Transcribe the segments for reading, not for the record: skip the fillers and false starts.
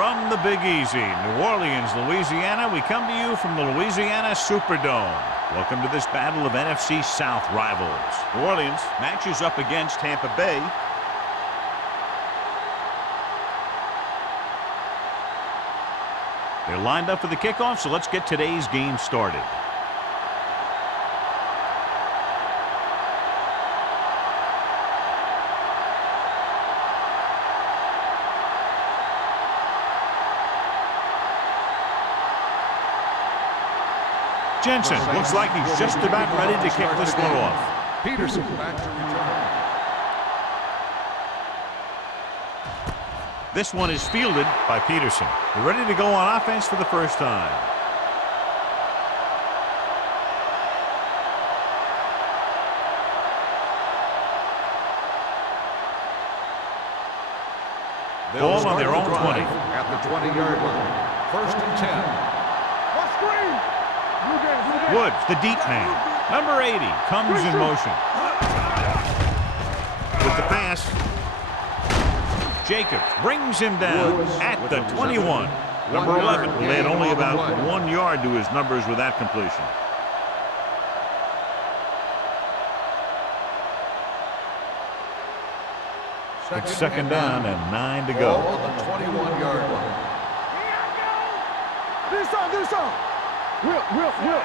From the Big Easy, New Orleans, Louisiana, we come to you from the Louisiana Superdome. Welcome to this battle of NFC South rivals. New Orleans matches up against Tampa Bay. They're lined up for the kickoff, so let's get today's game started. Jensen looks like he's just about ready to kick this one off. Peterson back to return. This one is fielded by Peterson. They're ready to go on offense for the first time. Ball on their own 20. At the 20-yard line. First and 10. Woods, the deep man. Number 80 comes in motion. With the pass, Jacobs brings him down at the 21. Number 11 will add only about 1 yard to his numbers with that completion. It's second down and 9 to go. Ball on the 21-yard line. Do some. Will.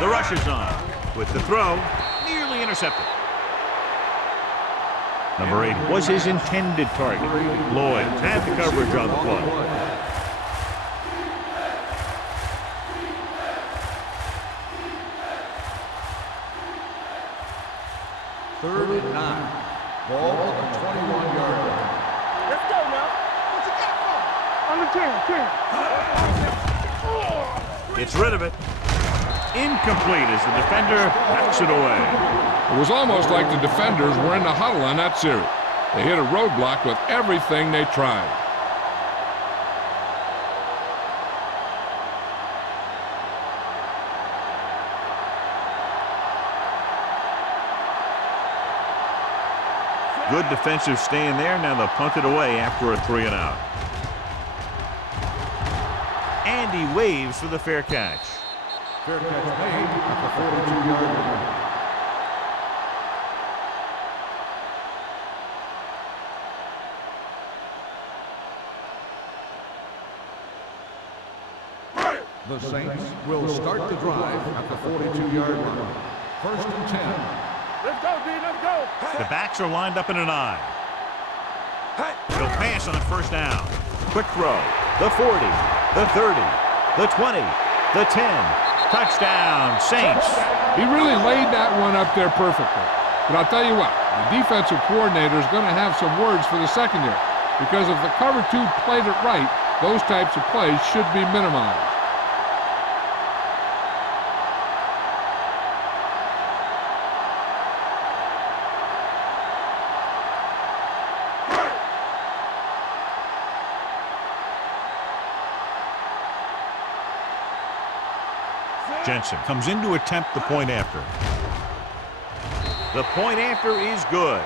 The rush is on. With the throw, nearly intercepted. Number 8 was his intended target. Lloyd had the coverage on the play. Third and 9. Ball on the 21-yard line. Let's go now. What you got for? On the 10. Gets rid of it. Incomplete as the defender backs it away. It was almost like the defenders were in the huddle on that series. They hit a roadblock with everything they tried. Good defensive stand there. Now they'll punt it away after a 3 and out. And he waves for the fair catch. Fair catch made at the 42-yard line. The Saints will start the drive at the 42-yard line. First and 10. Let's go, D. Let's go. The backs are lined up in an I. He'll pass on the first down. Quick throw. The 40, the 30, the 20, the 10. Touchdown, Saints. He really laid that one up there perfectly. But I'll tell you what, the defensive coordinator is going to have some words for the secondary, because if the cover 2 played it right, those types of plays should be minimized. Jensen comes in to attempt the point after. The point after is good.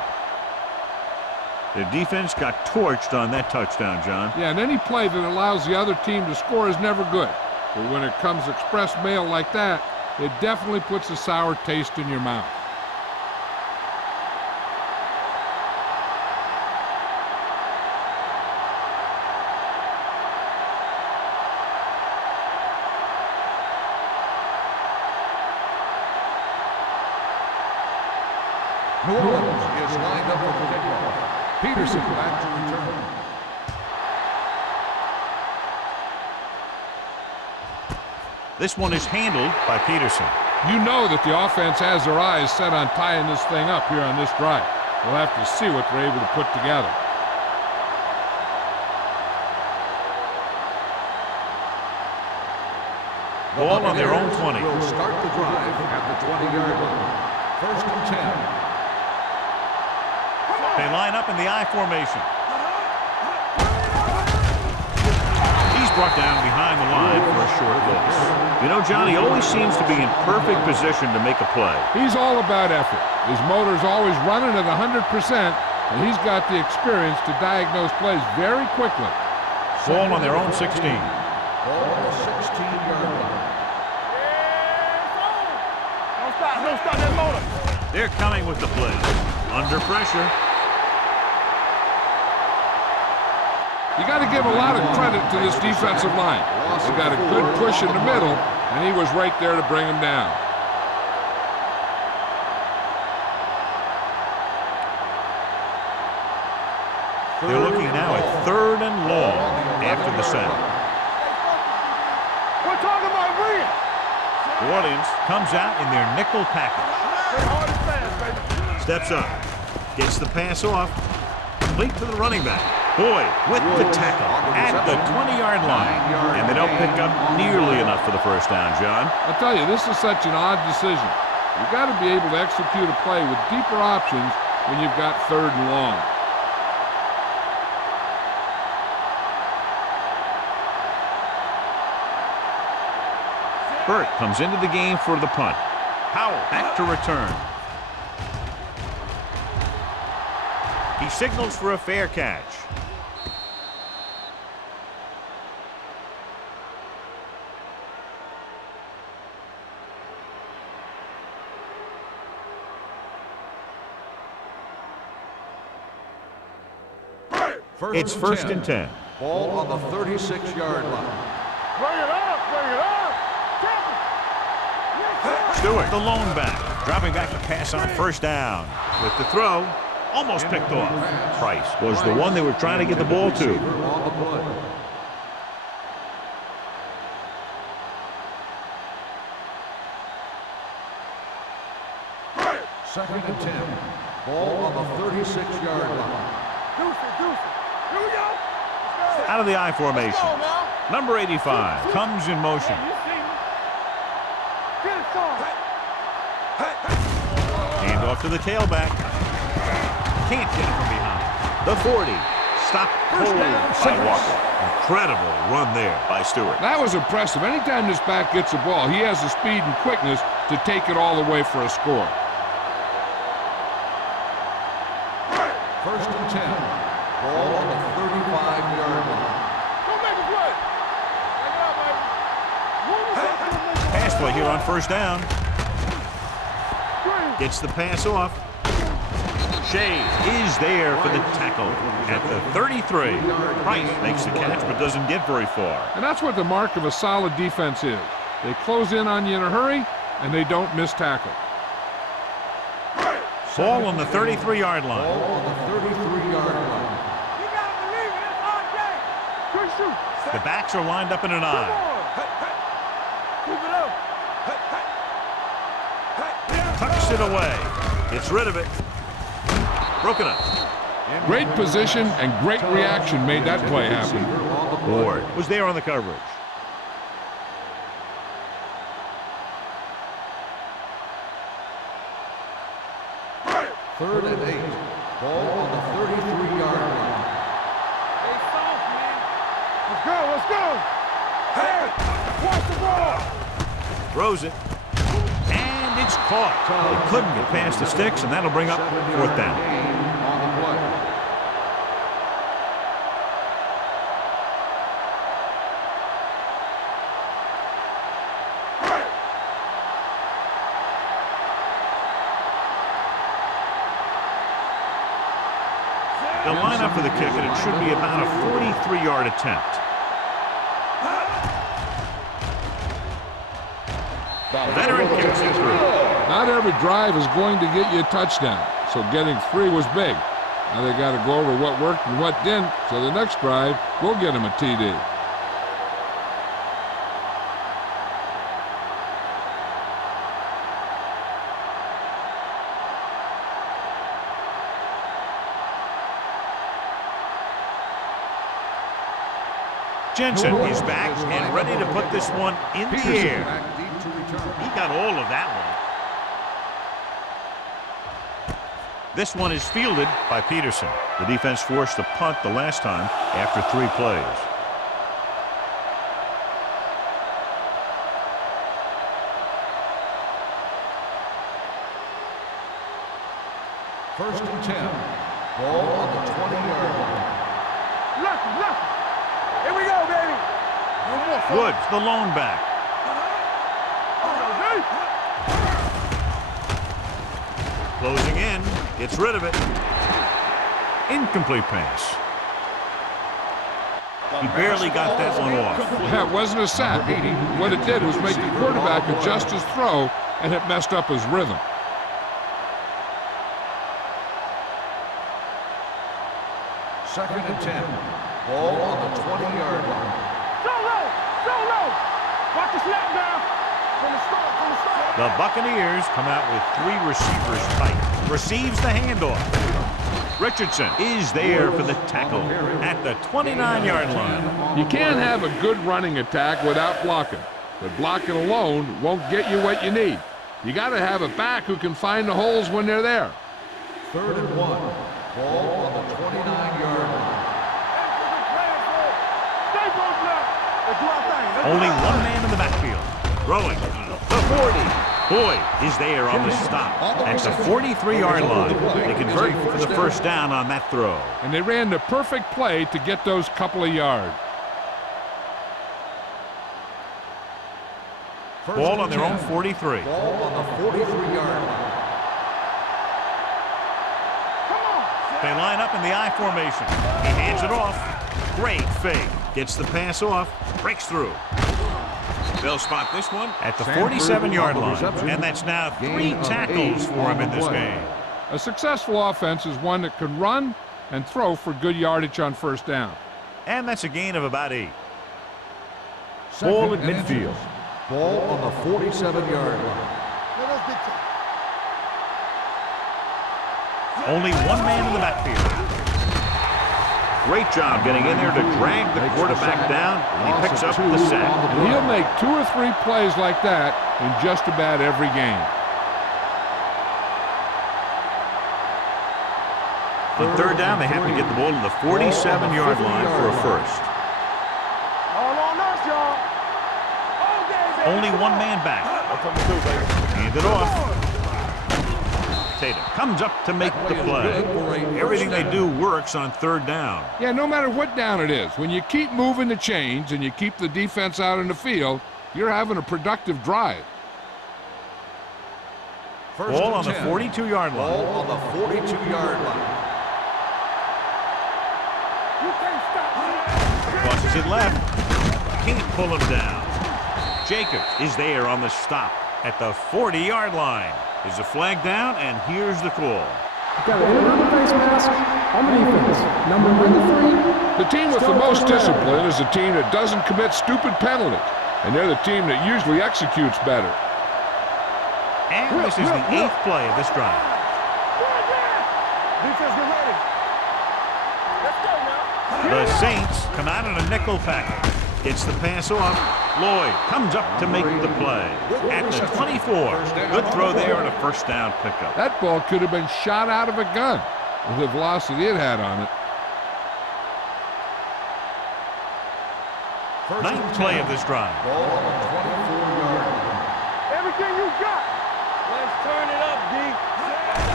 The defense got torched on that touchdown, John. Yeah, and any play that allows the other team to score is never good. But when it comes express mail like that, it definitely puts a sour taste in your mouth. New Orleans is lined up for the kickoff. Peterson back to return. This one is handled by Peterson. You know that the offense has their eyes set on tying this thing up here on this drive. We'll have to see what they're able to put together. Ball on their own 20. Will start the drive at the 20-yard line. First and 10. They line up in the I formation. He's brought down behind the line for a short loss. You know, John, he always seems to be in perfect position to make a play. He's all about effort. His motor's always running at 100%, and he's got the experience to diagnose plays very quickly. Ball on their own 16. Ball on the 16-yard line. Don't stop that motor. They're coming with the blitz. Under pressure. You got to give a lot of credit to this defensive line. They got a good push in the middle, and he was right there to bring him down. They're looking now at 3rd and long after the set. We're talking about real. New Orleans comes out in their nickel package. Stay hard and fast, baby. Steps up. Gets the pass off. Complete to the running back. Boyd with the tackle at the 20-yard line. And they don't pick up nearly enough for the first down, John. I'll tell you, this is such an odd decision. You've got to be able to execute a play with deeper options when you've got 3rd and long. Burt comes into the game for the punt. Howell back to return. He signals for a fair catch. It's 1st and 10. Ball on the 36-yard line. Bring it up, bring it up. Stewart, the lone back, dropping back to pass on 1st down. With the throw, almost picked off. Price was the one they were trying to get the ball to. On the play. Second and 10. Ball on the 36-yard line. Deuce. Here we go. Out of the I formation. Let's go now. Number 85 comes in motion. You see me. Get it started. Hand off to the tailback. Can't get it from behind. The 40. Stopped cold by Walker. Incredible run there by Stewart. That was impressive. Anytime this back gets the ball, he has the speed and quickness to take it all the way for a score. 1st and 10. Ball on the 35-yard line. Don't make a play. Take it out, baby. Pass play here on 1st down. Gets the pass off. Shea is there for the tackle at the 33. Price makes the catch but doesn't get very far. And that's what the mark of a solid defense is. They close in on you in a hurry, and they don't miss tackle. Ball on the 33-yard line. Ball on the 33-yard line. You gotta believe it. It's our game. Good shoot. The backs are lined up in an I. Keep it up. Tucks it away. Gets rid of it. Broken up. Great position and great reaction made that play happen. Ward was there on the coverage. Third and 8. Ball on the 33-yard line. Hey, soft, man. Let's go. Hey, watch the ball. Throws it. And it's caught. They couldn't get past the sticks, and that'll bring up 4th down. On the play. They'll line up for the kick, and it should be about a 43-yard attempt. Veteran kicks it through. Not every drive is going to get you a touchdown, so getting 3 was big. Now they got to go over what worked and what didn't, so the next drive will get them a TD. Jensen is back and ready to put this one in the air. Back deep to return. He got all of that one. This one is fielded by Peterson. The defense forced the punt the last time after 3 plays. First and 10. Ball on the 20-yard line. Lucky. Here we go, baby. One more, fellas. Woods, the lone back. Closing in. Gets rid of it. Incomplete pass. He barely got that one off. Yeah, it wasn't a sack. What it did was make the quarterback adjust his throw, and it messed up his rhythm. Second and 10. Ball on the 20-yard line. So low. Watch the snap now. From the start. The Buccaneers come out with 3 receivers tight. Receives the handoff. Richardson is there for the tackle at the 29-yard line. You can't have a good running attack without blocking, but blocking alone won't get you what you need. You got to have a back who can find the holes when they're there. Third and 1. Ball on the 29-yard line. Stay close now. Let's do our thing. Only one man in the backfield. Throwing. The 40. Boyd is there on the stop at the 43-yard line. They convert for the first down on that throw. And they ran the perfect play to get those couple of yards. Ball on their own 43. Ball on the 43-yard line. They line up in the I formation. He hands it off. Great fake. Gets the pass off. Breaks through. They'll spot this one At the 47-yard line. And that's now 3 tackles for him in this game. A successful offense is one that can run and throw for good yardage on first down. And that's a gain of about 8. Second Ball at and midfield. inches. Ball on the 47-yard line. Let us dictate. Only one man in the backfield. Great job getting in there to drag the quarterback down, and he picks up the sack. And he'll make 2 or 3 plays like that in just about every game. On third down, they have to get the ball to the 47-yard line for a first. All on us, y'all. Okay, baby. Only one man back. That's what we do, baby. Hand it off. Tatum comes up to make the play. Everything they do works on third down. Yeah, no matter what down it is, when you keep moving the chains and you keep the defense out in the field, you're having a productive drive. Ball on the 42-yard Ball line. on the 42-yard line. You can't stop me. Crosses it left. Can't pull him down. Jacobs is there on the stop at the 40-yard line. Is a flag down, and here's the call. Got an in face mask on the defense. Number 93. The team with the most discipline is the team that doesn't commit stupid penalties, and they're the team that usually executes better. And this is the 8th play of this drive. Defense, get ready. Let's go now. The Saints come out in a nickel package. Gets the pass off. Lloyd comes up to make the play at the 24. Good throw there and a first down pickup. That ball could have been shot out of a gun with the velocity it had on it. 9th play of this drive. Ball on the 24-yard line. Everything you got. Let's turn it up, D.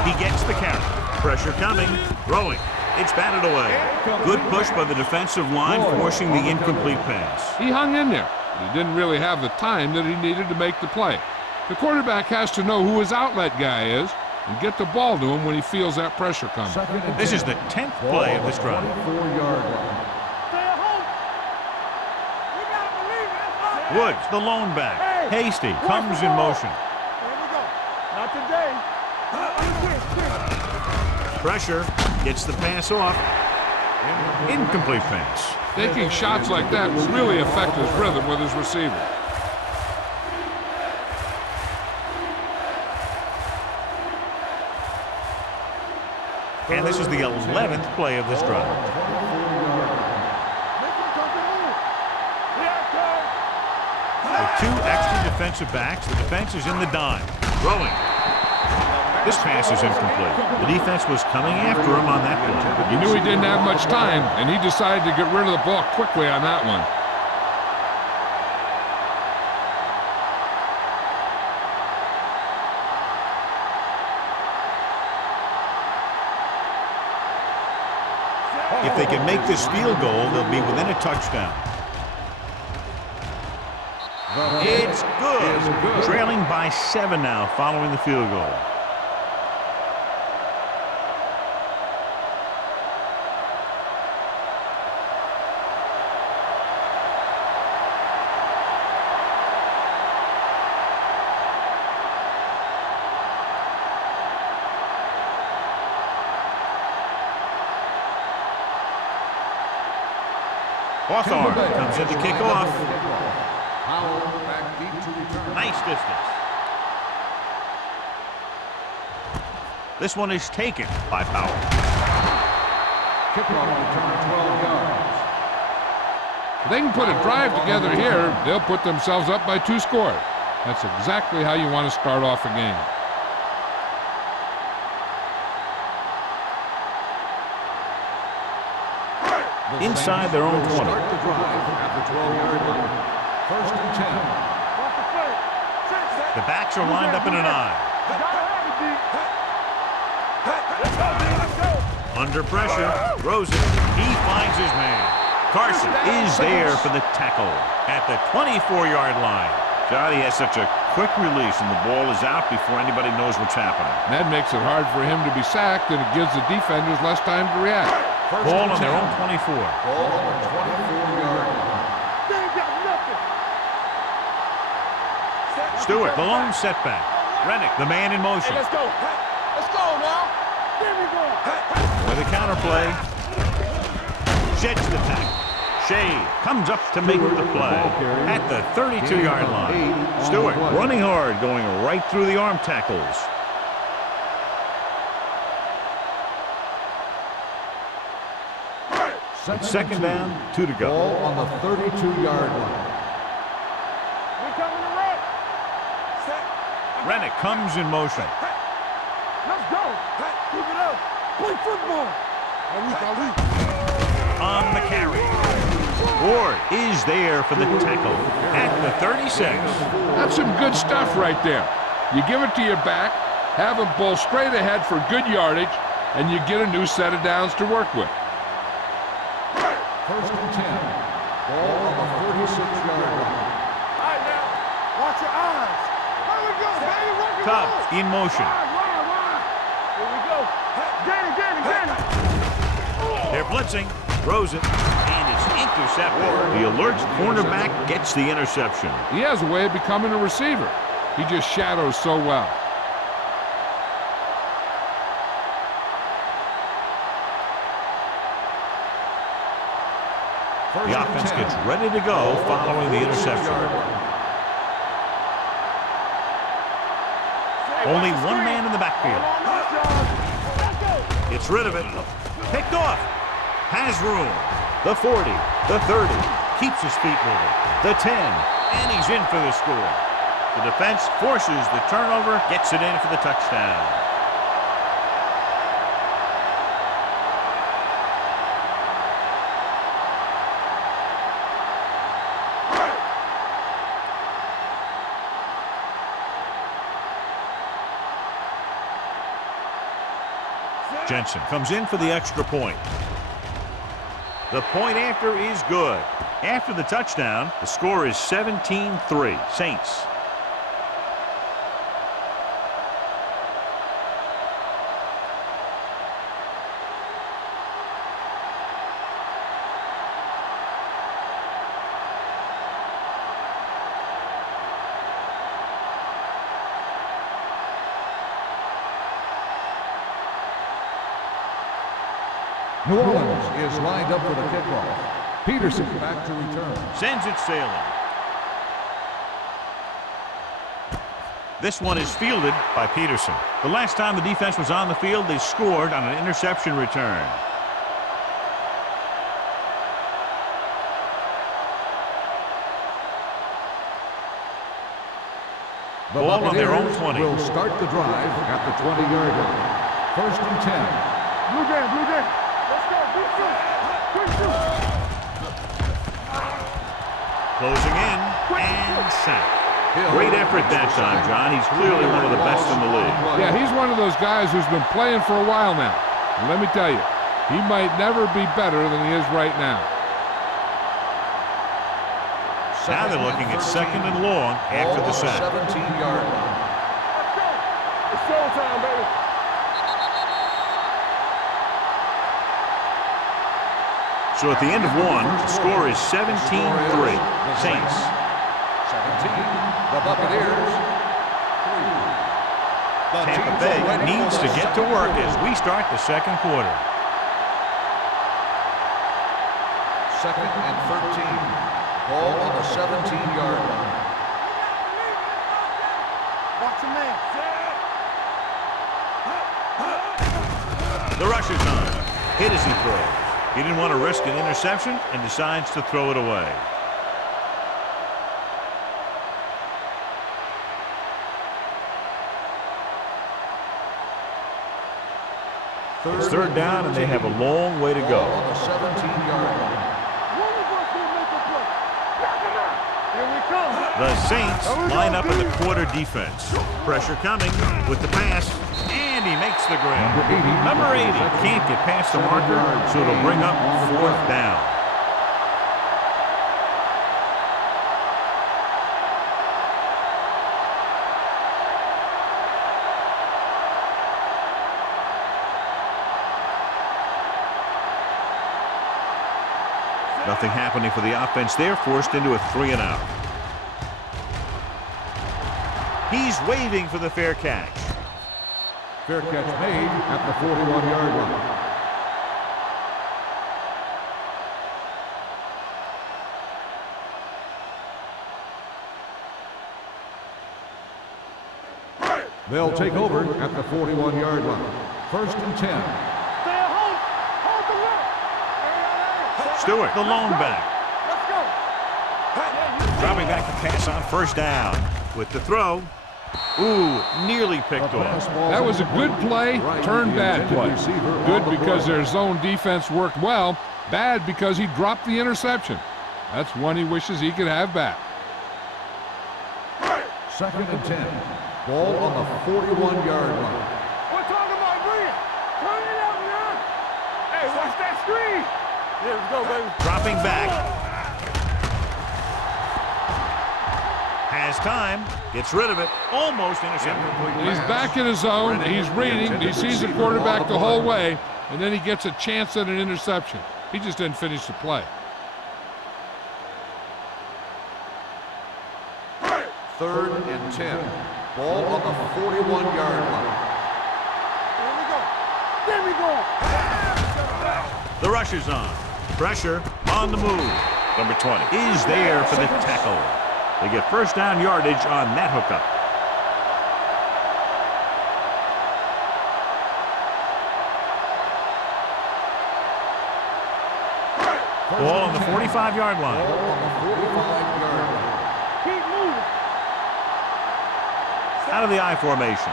He gets the carry. Pressure coming. Throwing. It's batted away. Good push by the defensive line, forcing the incomplete pass. He hung in there, but he didn't really have the time that he needed to make the play. The quarterback has to know who his outlet guy is and get the ball to him when he feels that pressure coming. This is the 10th play of this drive. 24-yard line. Stay at home. You gotta believe it. Woods, the lone back. Hasty comes in motion. Here we go. Not today. Pressure. Gets the pass off. Incomplete pass. Taking shots like that will really affect his rhythm with his receiver. And this is the 11th play of this drive. With 2 extra defensive backs, the defense is in the dime. Throwing. This pass is incomplete. The defense was coming after him on that play. He knew he didn't have much time, and he decided to get rid of the ball quickly on that one. If they can make this field goal, they'll be within a touchdown. It's good. Trailing by 7 now following the field goal. Hawthorne comes in to kick off. Nice distance. This one is taken by Powell. Kickoff return 12 yards. If they can put a drive together here, they'll put themselves up by 2 scores. That's exactly how you want to start off a game. Inside their own 20. Start the drive at the 12-yard line. First and 10. The backs are lined up in an I. Under pressure, throws it. He finds his man. Carson is there for the tackle at the 24-yard line. Johnny has such a quick release, and the ball is out before anybody knows what's happening. That makes it hard for him to be sacked, and it gives the defenders less time to react. Ball on their own 24. Ball on the 24-yard line. They ain't got nothing. Stewart, the lone setback. Rennick, the man in motion. Let's go. Let's go now. There we go. With a counterplay. Sheds the tackle. Shea comes up to make the play at the 32-yard line. Stewart running hard, going right through the arm tackles. Second down, 2 to go. Ball on the 32-yard line. We coming to run. Rennick comes in motion. Let's go. Keep it up. Play football. On the carry. Ward is there for the tackle at the 36. That's some good stuff right there. You give it to your back, have him pull straight ahead for good yardage, and you get a new set of downs to work with. First and 10. Ball on the 36-yard line. All right, now. Watch your eyes. There we go, baby. Work it Tubbs out. in motion. Wide. Here we go. Get it. They're blitzing. Throws it. And it's intercepted. The alert cornerback gets the interception. He has a way of becoming a receiver. He just shadows so well. The offense gets ready to go following the interception. Only one man in the backfield. Gets rid of it. Picked off. Has room. The 40, the 30. Keeps his feet moving. The 10. And he's in for the score. The defense forces the turnover. Gets it in for the touchdown. Jensen comes in for the extra point. The point after is good. After the touchdown, the score is 17-3. Saints. New Orleans is lined up for the kickoff. Peterson back to return. Sends it sailing. This one is fielded by Peterson. The last time the defense was on the field, they scored on an interception return. The Ball on their own Buccaneers 20. will start the drive at the 20-yard line. First and 10. Blue game. Let's go. Quick shoot. Closing in and sacked. Great effort that time, John. He's clearly one of the best in the league. Yeah, he's one of those guys who's been playing for a while now. And let me tell you, He might never be better than he is right now. Now they're looking at second and long after the sack. 17-yard line. Let's go. It's showtime, baby. So at the end of one, the score is 17-3. Saints. 17, the Buccaneers. 3. Tampa Bay needs to get to work as we start the second quarter. Second and 13. Ball on the 17-yard line. Watch your man. The rush is on. Hit as he throws. He didn't want to risk an interception and decides to throw it away. It's third down and they have a long way to go. Ball on the 17-yard line. One of us will make a play. Knock him out. Here we come. The Saints line up in the quarter defense. Pressure coming with the pass, and he makes the grab. Number 80 can't get past the marker, so it'll bring up fourth down. Nothing happening for the offense there, forced into a 3-and-out. He's waving for the fair catch. Fair catch made at the 41-yard line. They'll take over at the 41-yard line. First and 10. Stay at home. Hold the rock. Stewart, the lone back. Let's go. Dropping back to pass on first down. With the throw. Ooh, nearly picked off. That was a good play, turned bad play. Good because their zone defense worked well. Bad because he dropped the interception. That's one he wishes he could have back. Second and 10. Ball on the 41-yard line. We're talking about Green. Turn it out, man. Hey, watch that screen. Yeah, let's go, baby. Dropping back. Has time. Gets rid of it. Almost intercepted. He's back in his zone. He's reading. He sees the quarterback the whole way, and then he gets a chance at an interception. He just didn't finish the play. Third and 10. Ball on the 41-yard line. There we go. There we go. The rush is on. Pressure on the move. Number 20 is there for the tackle. They get first down yardage on that hookup. Ball on the 45-yard line. Ball on the 45-yard line. Keep moving. Out of the I formation.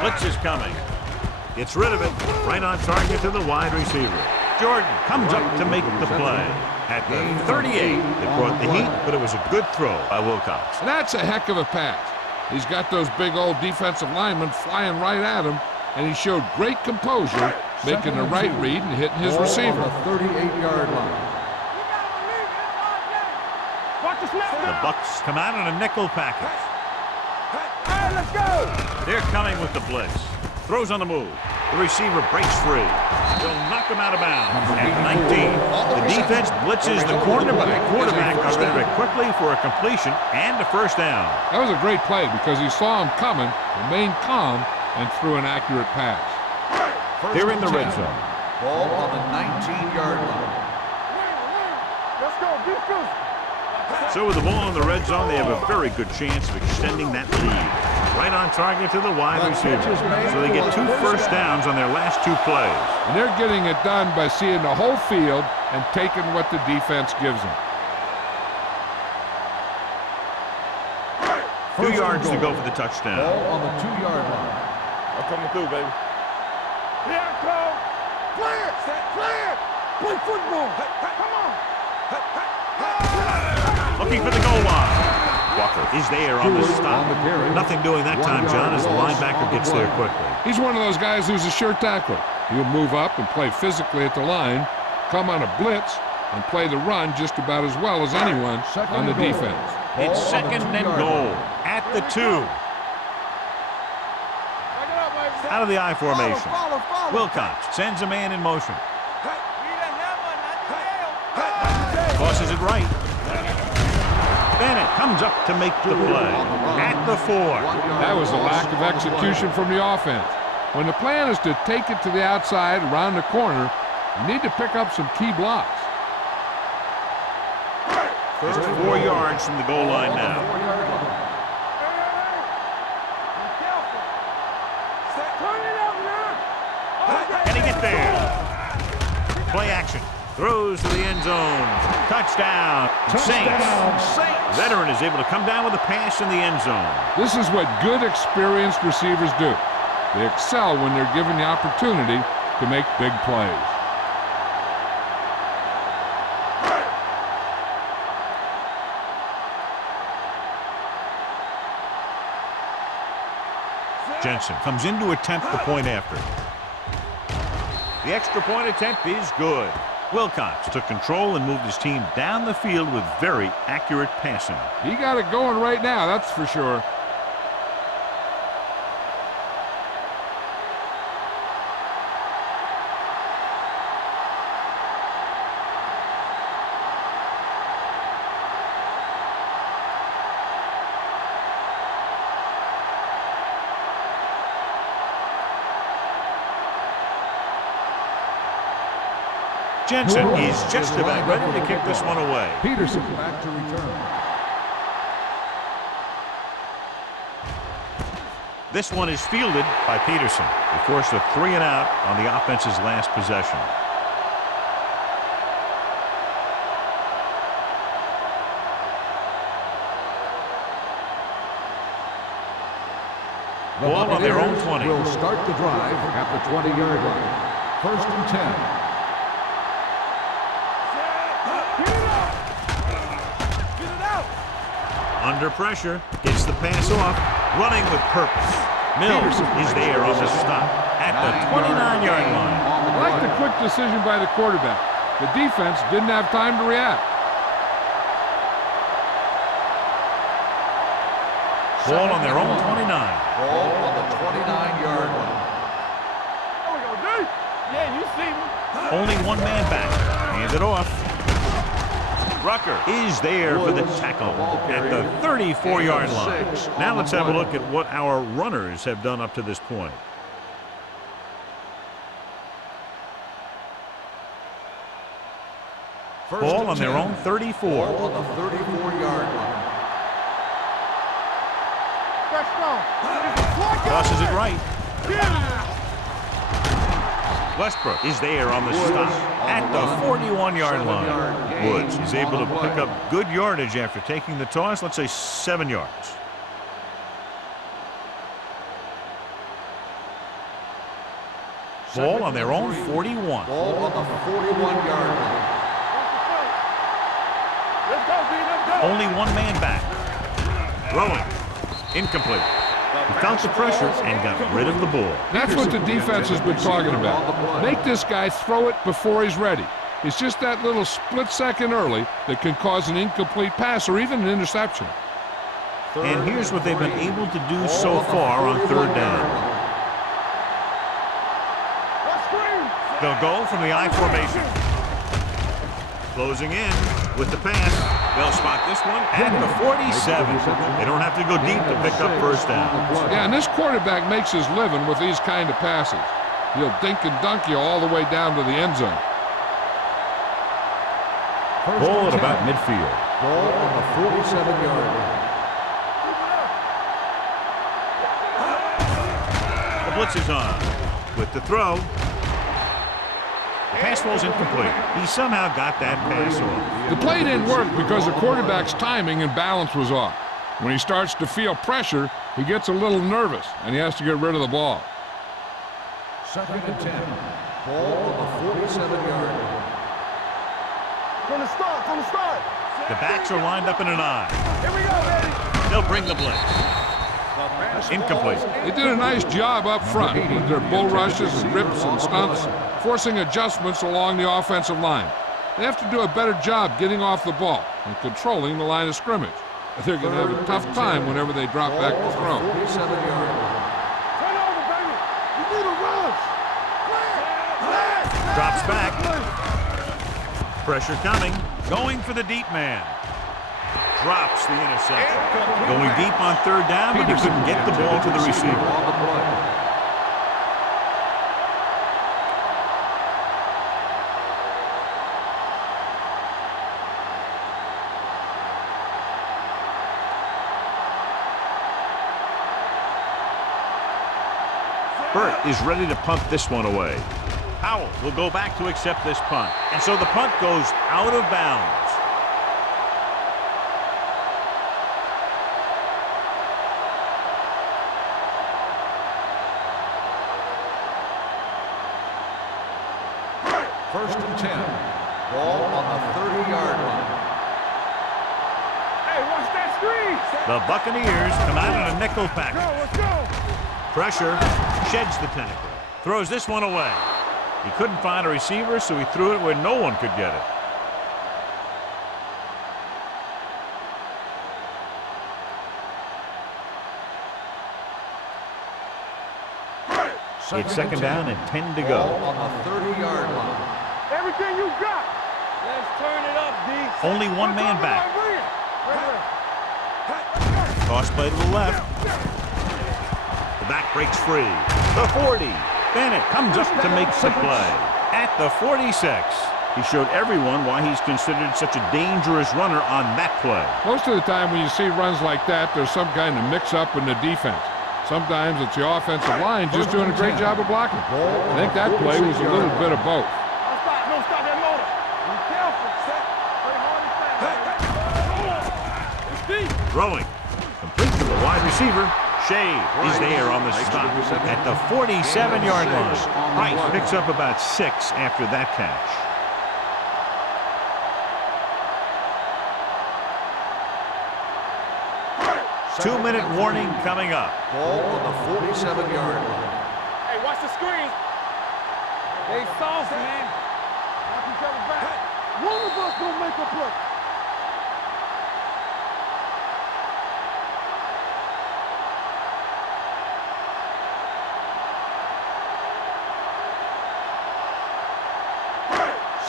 Blitz is coming. Gets rid of it. Right on target to the wide receiver. Jordan comes up to make the play. At the 38, they brought the heat, but it was a good throw by Wilcox. And that's a heck of a pass. He's got those big old defensive linemen flying right at him, and he showed great composure, making the right read and hitting his receiver. Ball on the 38-yard line. Watch the snap. The Bucks come out in a nickel package. Hey, let's go. They're coming with the blitz. Throws on the move. The receiver breaks free. They'll knock him out of bounds. At 19, the defense blitzes the corner, but the quarterback got rid of it quickly for a completion and a first down. That was a great play because he saw him coming, remained calm, and threw an accurate pass. They're in the red zone. Ball on the 19-yard line. Let's go. Be good. So with the ball in the red zone, they have a very good chance of extending that lead. Right on target to the wide receiver. So they get 2 first downs on their last 2 plays. And they're getting it done by seeing the whole field and taking what the defense gives them. 2 yards to go for the touchdown. Ball on the 2-yard line. I'm coming through, baby. Here I come. Play it. Play it. Play football. Come on. Looking for the goal line. Walker is there on the stop. Nothing doing that time, John, as the linebacker gets there quickly. He's one of those guys who's a sure tackler. He'll move up and play physically at the line, come on a blitz, and play the run just about as well as anyone on the defense. It's second and goal at the 2. Out of the I formation. Wilcox sends a man in motion. Tosses it right. Bennett comes up to make the play at the 4. That was a lack of execution from the offense. When the plan is to take it to the outside, around the corner, you need to pick up some key blocks. Just 4 yards from the goal line now. Can he get there? Play action. Throws to the end zone. Touchdown. Saints. Veteran is able to come down with a pass in the end zone. This is what good, experienced receivers do. They excel when they're given the opportunity to make big plays. Jensen comes in to attempt the point after. The extra point attempt is good. Wilcox took control and moved his team down the field with very accurate passing. He got it going right now, that's for sure. Jensen is just about ready to kick this one away. Peterson back to return. This one is fielded by Peterson. He forced a 3 and out on the offense's last possession. Ball on their own 20. Will start the drive at the 20-yard line. First and 10. Under pressure, gets the pass off, running with purpose. Mills is there on the stop at the 29-yard line. I like the quick decision by the quarterback. The defense didn't have time to react. Ball on their own 29. Ball on the 29-yard line. There we go, dude. Yeah, you see me. Only one man back. Hands it off. Rucker is there for the tackle at the 34-yard line. Now let's have a look at what our runners have done up to this point. Ball on their own 34. Ball on the 34-yard line. Tosses it right. Westbrook is there on the stop at the 41-yard line. Woods is able to pick up good yardage after taking the toss, let's say 7 yards. Ball on their own 41. Ball on the 41-yard line. Only one man back. Throwing. Incomplete. He felt the pressure and got rid of the ball. That's what the defense has been talking about. Make this guy throw it before he's ready. It's just that little split second early that can cause an incomplete pass or even an interception. And here's what they've been able to do so far on 3rd down. They'll go from the I formation. Closing in with the pass. They'll spot this one at the 47. They don't have to go deep to pick up first down. Yeah, and this quarterback makes his living with these kind of passes. He'll dink and dunk you all the way down to the end zone. Ball at about midfield. Ball on the 47-yard line. The blitz is on. With the throw. The pass ball's incomplete. He somehow got that pass off. The play didn't work because the quarterback's timing and balance was off. When he starts to feel pressure, he gets a little nervous, and he has to get rid of the ball. 2nd and 10. Ball on the 47-yard line. From the start, from the start. The backs are lined up in an I. Here we go, baby. They'll bring the blitz. Incomplete. They did a nice job up front with their bull rushes and rips and stunts, forcing adjustments along the offensive line. They have to do a better job getting off the ball and controlling the line of scrimmage. They're going to have a tough time whenever they drop back to throw. 47-yard line. Turn over, baby. You need a rush. Drops back. Pressure coming. Going for the deep man. Drops the interception. Going deep on third down, but he couldn't get the ball to the receiver. On the play. Burt is ready to punt this one away. Howell will go back to accept this punt. And so the punt goes out of bounds. First and 10. Ball on the 30-yard line. Hey, watch that screen. The Buccaneers come out in a nickel package. Go, let's go. Pressure, sheds the tackle. Throws this one away. He couldn't find a receiver, so he threw it where no one could get it. It's second down and 10 to go. Ball on the 30-yard line. Everything you got. Let's turn it up, D. Only one man back. Toss play to the left. The back breaks free. The 40. Bennett comes up to make the play. At the 46. He showed everyone why he's considered such a dangerous runner on that play. Most of the time when you see runs like that, there's some kind of mix-up in the defense. Sometimes it's the offensive line just doing a great job of blocking. I think that play was a little bit of both. No, stop that motor. Be careful. Play hard and fast. It's deep. Throwing. Complete to the wide receiver. Shea is there on the stop at the 47-yard line. Price picks up about 6 after that catch. Two-minute warning coming up. Ball on the 47-yard line. Hey, watch the screen. They soft, man. Watch each other back. One of us gonna make a play.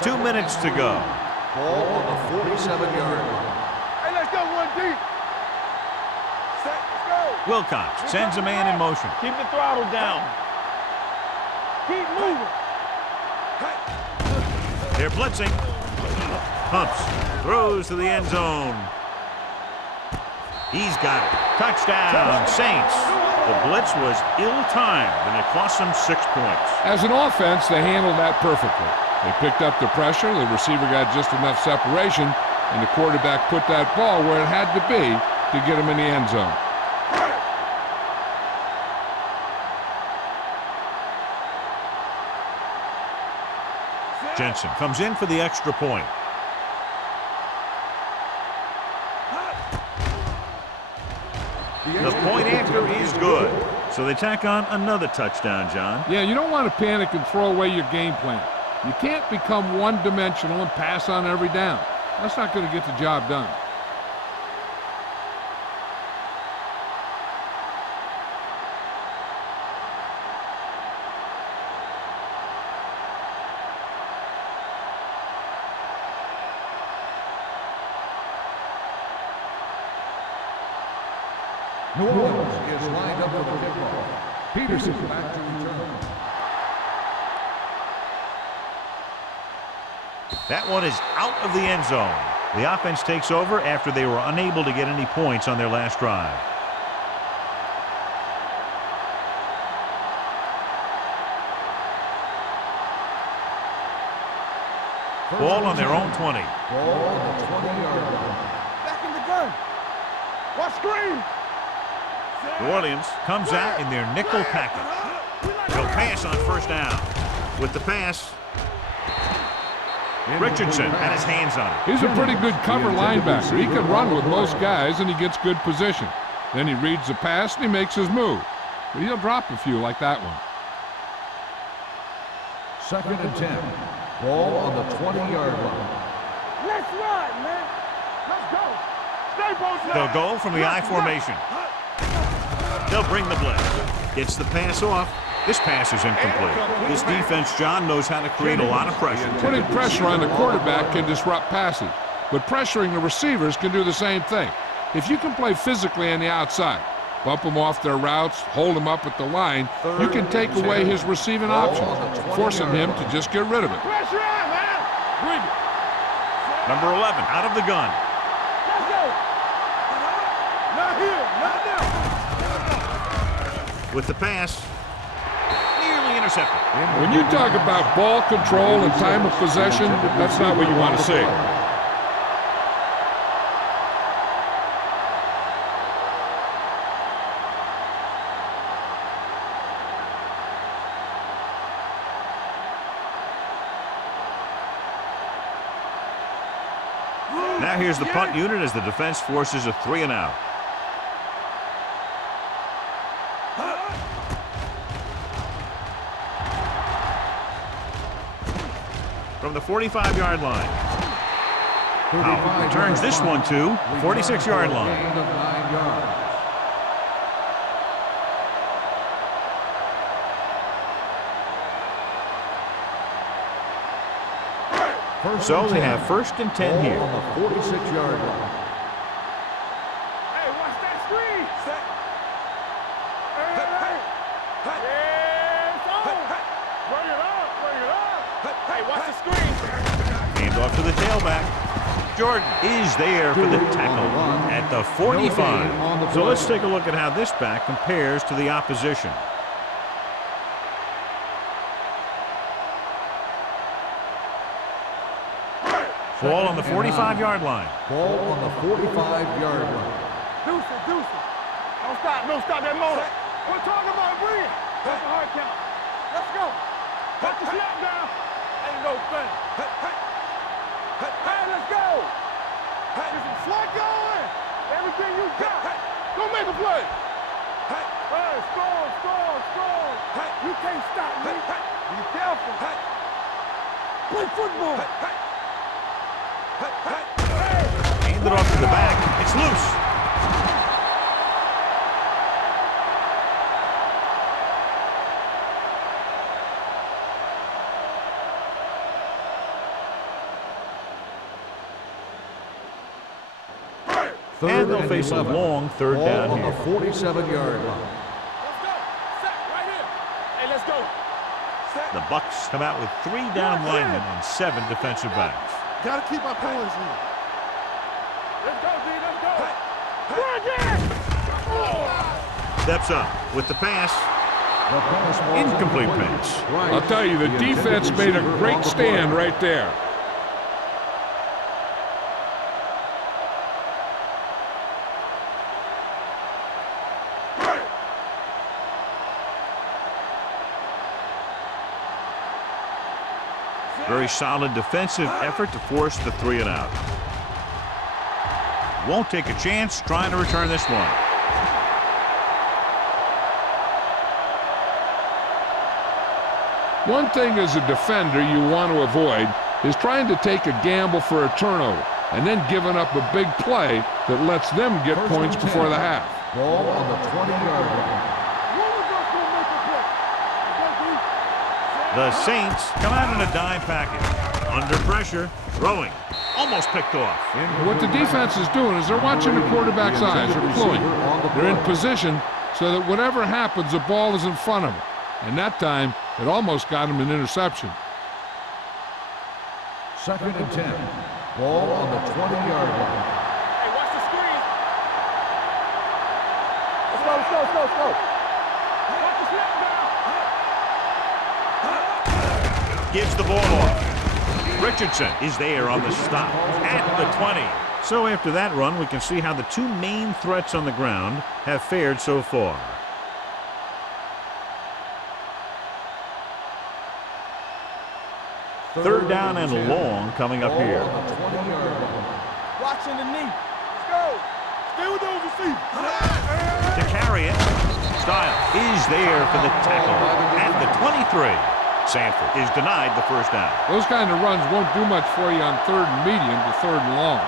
Two minutes to go. Ball on the 47-yard line. Hey, let's go one deep. Set, let's go. Wilcox sends a man in motion. Keep the throttle down. Keep moving. They're blitzing. Pumps. Throws to the end zone. He's got it. Touchdown, Saints. The blitz was ill-timed, and it cost them 6 points. As an offense, they handled that perfectly. They picked up the pressure, the receiver got just enough separation, and the quarterback put that ball where it had to be to get him in the end zone. Jensen comes in for the extra point. The point after is good. So they tack on another touchdown, John. Yeah, you don't want to panic and throw away your game plan. You can't become one-dimensional and pass on every down. That's not going to get the job done. New Orleans is lined up for the kickoff. Peterson back to return. That one is out of the end zone. The offense takes over after they were unable to get any points on their last drive. Ball on their own 20. Ball on the 20-yard line. Back in the gun. Watch screen. New Orleans comes out in their nickel package. They'll pass on first down. With the pass, Richardson had his hands on it. He's a pretty good cover linebacker. He can run with most guys, and he gets good position. Then he reads the pass, and he makes his move. But he'll drop a few like that one. 2nd and 10. Ball on the 20-yard line. Let's ride, man. Let's go. Stay both They'll go from the I formation. They'll bring the blitz. Gets the pass off. This pass is incomplete. This defense, John, knows how to create a lot of pressure. Putting pressure on the quarterback can disrupt passes, but pressuring the receivers can do the same thing. If you can play physically on the outside, bump them off their routes, hold them up at the line, you can take away his receiving options, forcing him to just get rid of it. Pressure on, man. Bring it. Number 11 out of the gun. Let's go. Not here. Not now. With the pass, nearly intercepted. When you talk about ball control and time of possession, that's not what you want to see. Now here's the punt unit as the defense forces a 3 and out. From the 45-yard line. Powell returns this one to 46-yard line. Gain of 9 yards. So they have 1st and 10 here. On the 46-yard line. Hey, watch that screen. Hey. Yeah, it's on. Bring it up. Bring it up. Hey, watch the screen. Hand off to the tailback. Jordan is there for the tackle at the 45. So let's take a look at how this back compares to the opposition. Ball on the 45-yard line. Ball on the 45-yard line. Deuce it. Don't stop that motor. We're talking about bring it. That's a hard count. Let's go. Put the snap down. Ain't no thing. Hey, let's go. Get some slack going. Everything you got. Go make a play. Hey, score. You can't stop me. Be careful. Play football. Hand it off to the back. It's loose. And they'll face a long 3rd down on here. the 47-yard line. Let's go. Set right here. Hey, let's go. The Bucs come out with 3 down linemen and 7 defensive backs. Gotta keep our points in. Let's go, D. Let's go. Run again. Steps up with the pass. Incomplete pass. I'll tell you, the defense made a great stand right there. Very solid defensive effort to force the 3 and out. Won't take a chance trying to return this one. One thing as a defender you want to avoid is trying to take a gamble for a turnover and then giving up a big play that lets them get points before the half. Ball on the 20-yard line. The Saints come out in a dime package. Under pressure, throwing. Almost picked off. What the defense is doing is they're watching the quarterback's eyes. They're cluing. They're in position so that whatever happens, the ball is in front of them. And that time, it almost got him an interception. 2nd and 10. Ball on the 20-yard line. Hey, watch the screen. Let's go. Watch the snap down. Gives the ball off. Richardson is there on the stop at the 20. So after that run, we can see how the 2 main threats on the ground have fared so far. Third down and long coming up here. Watching the knee. Let's go. Stay with those receivers. To carry it, Style is there for the tackle at the 23. Sanford is denied the first down. Those kind of runs won't do much for you on third and medium to third and long.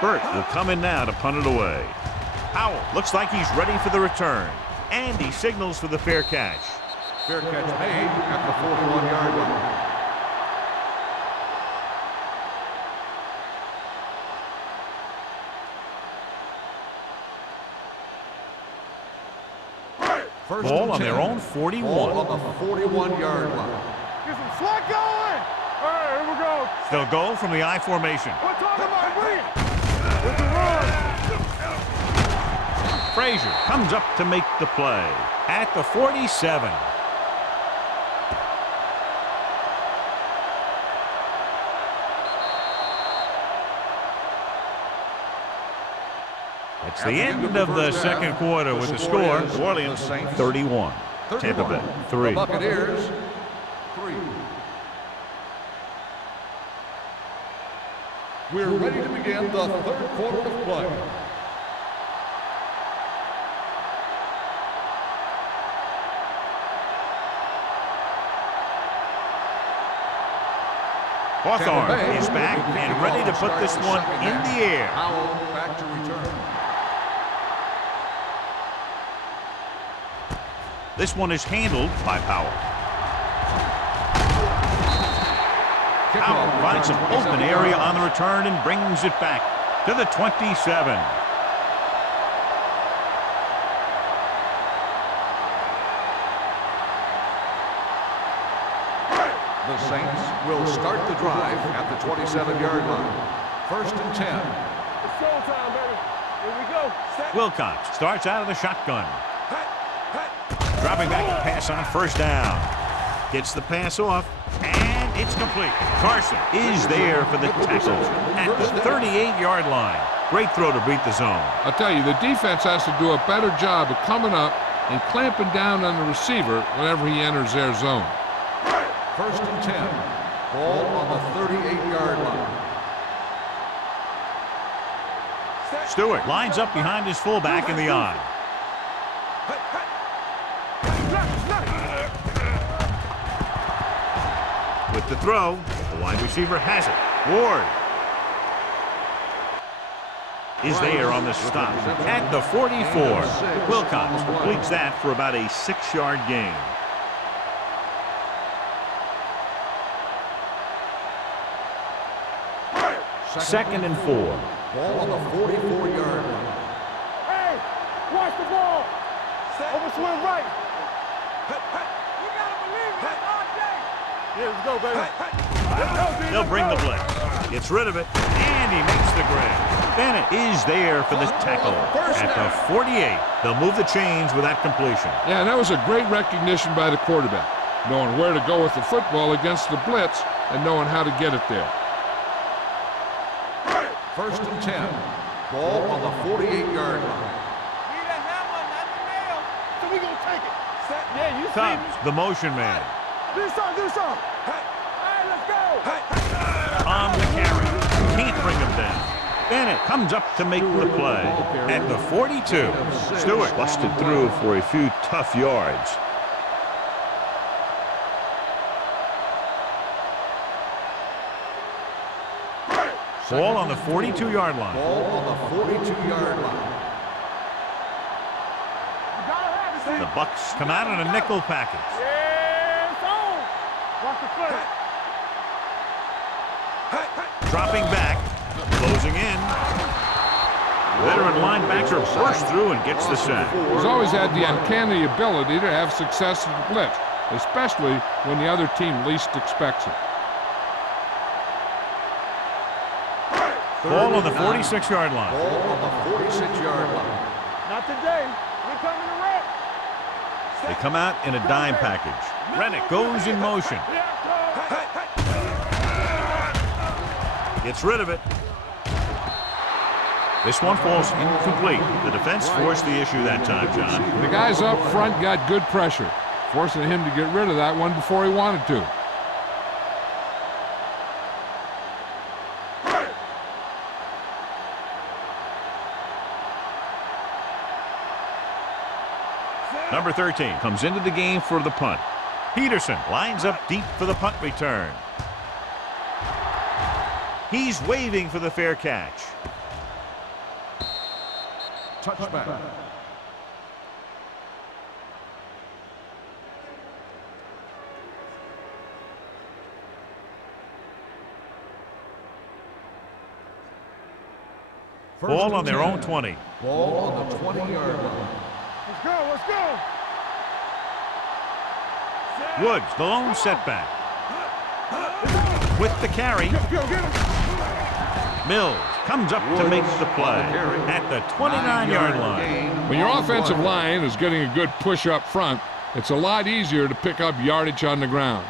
Burt will come in now to punt it away. Powell looks like he's ready for the return. And he signals for the fair catch. Fair catch made at the 41-yard line. First Ball and on 10. their own 41. Ball on the 41-yard line. Get some slack going. All right, here we go. They'll go from the I formation. We're talking about bring it. With the run. Frazier comes up to make the play at the 47. It's the end of the second quarter with the score. New Orleans 31. Tampa Bay 3. The Buccaneers 3. We're ready to begin the third quarter of play. Hawthorne is back and ready to put this one in the air. Powell back to return. This one is handled by Powell. Powell finds an open area on the return and brings it back to the 27. The Saints will start the drive at the 27-yard line. First and 10. It's showtime, baby. Here we go. Set. Wilcox starts out of the shotgun. Dropping back to pass on first down. Gets the pass off, and it's complete. Carson is there for the tackle at the 38-yard line. Great throw to beat the zone. I'll tell you, the defense has to do a better job of coming up and clamping down on the receiver whenever he enters their zone. First and 10. Ball on the 38-yard line. Stewart lines up behind his fullback in the I. With the throw, the wide receiver has it. Ward is there on the stop at the 44. Wilcox completes that for about a 6-yard gain. Second and 4. Ball on the 44-yard line. Hey, watch the ball. Over swing right. You gotta believe it. All day. Yeah, let's go, baby. Let's go, D. They'll bring the blitz. Gets rid of it, and he makes the grab. Bennett is there for the tackle at the 48. They'll move the chains with that completion. Yeah, and that was a great recognition by the quarterback, knowing where to go with the football against the blitz and knowing how to get it there. First and 10. Ball on the 48-yard line. Need a hammer, not the nail. So we gonna take it. Set. Yeah, you see me. Tubbs, the motion man, Do something, do something. Hey. All right, let's go. Hey. on the carry. Can't bring him down. Bennett comes up to make the play at the 42. Stewart busted through for a few tough yards. Ball on the 42-yard line. Ball on the 42-yard line. You gotta have it, The Bucks come out in a nickel package. yeah, it's on. Watch the foot. Dropping back, closing in. Veteran linebacker bursts through and gets the sack. He's always had the uncanny ability to have success in the blitz, especially when the other team least expects it. Ball on the 46-yard line. Ball on the 46-yard line. Not today. We're coming to wreck. They come out in a dime package. Rennick goes in motion. Gets rid of it. This one falls incomplete. The defense forced the issue that time, John. The guys up front got good pressure, forcing him to get rid of that one before he wanted to. Number 13 comes into the game for the punt. Peterson lines up deep for the punt return. He's waving for the fair catch. Touchback. Ball on their own 20. Ball on the 20-yard line. Let's go, let's go. Woods, the lone setback. With the carry. Go, get him. Mills comes up to make the play at the 29-yard line. When your offensive line is getting a good push up front, it's a lot easier to pick up yardage on the ground.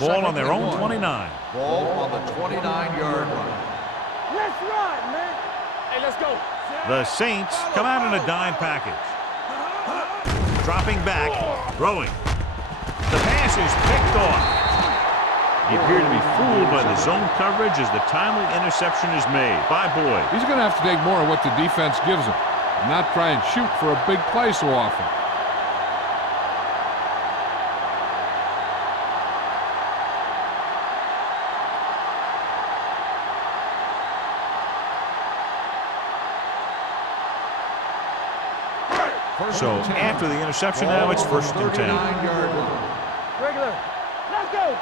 Ball on their own 29. Ball on the 29-yard line. Let's ride, man. Hey, let's go. The Saints come out in a dime package. Dropping back, throwing. The pass is picked off. He appeared to be fooled by the zone coverage as the timely interception is made by Boyd. He's going to have to take more of what the defense gives him and not try and shoot for a big play so often. So after the interception, now it's 1st and 10. Regular. Let's go.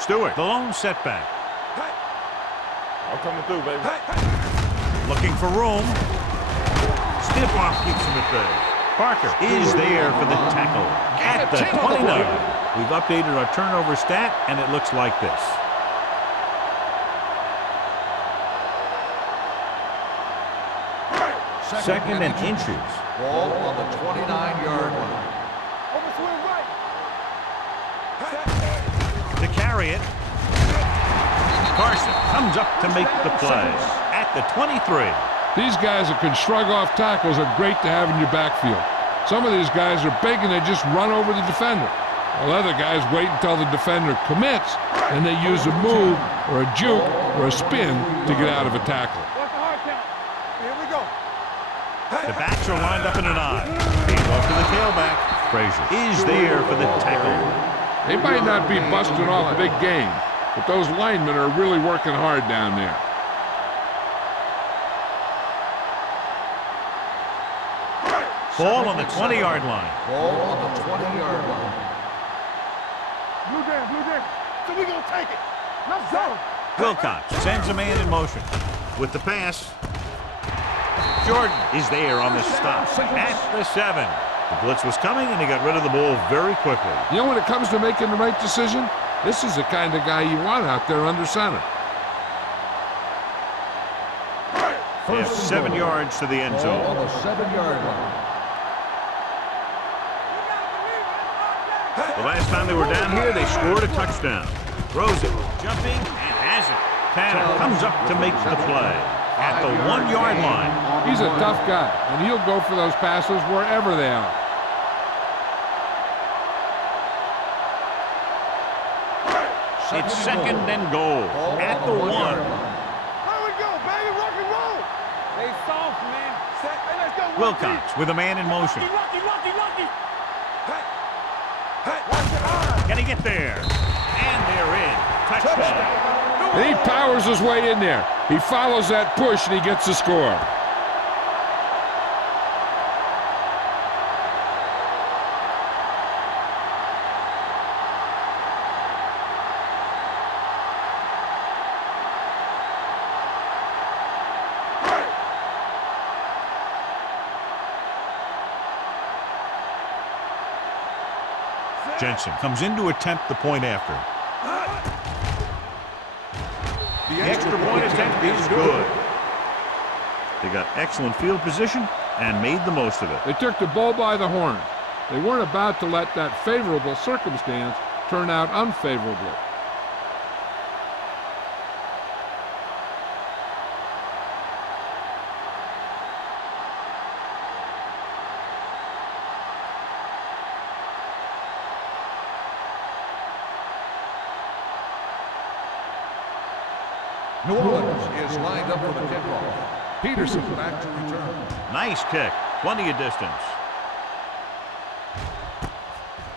Stewart, the lone setback. I'm coming through, baby. Looking for room. Stiff arm keeps him at bay. Parker is there for the tackle at the 29. We've updated our turnover stat, and it looks like this. Second and inches. Ball on the 29-yard line. Over to his right. To carry it. Carson comes up to make the play at the 23. These guys that can shrug off tackles are great to have in your backfield. Some of these guys are big and they just run over the defender. While other guys wait until the defender commits, and they use a move or a juke or a spin to get out of a tackle. What's the hard count? Here we go. The backs are lined up in an I. Hand off to the tailback. Frazier is there for the tackle. They might not be busting off big game, but those linemen are really working hard down there. Ball on the 20-yard line. Ball on the 20-yard line. Blue down. So we gonna take it. Let's go. Wilcox sends a man in motion. With the pass, Jordan is there on the stop at the 7. The blitz was coming, and he got rid of the ball very quickly. You know, when it comes to making the right decision, this is the kind of guy you want out there under center. They have 7 yards to the end Ball zone. on the 7-yard line. The last time they were down here, they scored a touchdown. Throws it, jumping, and has it. Tanner comes up to make the play at the 1-yard line. He's a tough guy, and he'll go for those passes wherever they are. It's 2nd and goal at the 1. There we go, baby. Rock and roll. They soft, man. Hey, let's go. Wilcox with a man in motion. Lucky. Can he get there? And they're in. Touchdown. And he powers his way in there. He follows that push, and he gets the score. Jensen comes in to attempt the point after. The extra point attempt is good. They got excellent field position and made the most of it. They took the bull by the horn. They weren't about to let that favorable circumstance turn out unfavorably. New Orleans is lined up for the kickoff. Peterson back to return. Nice kick. Plenty of distance.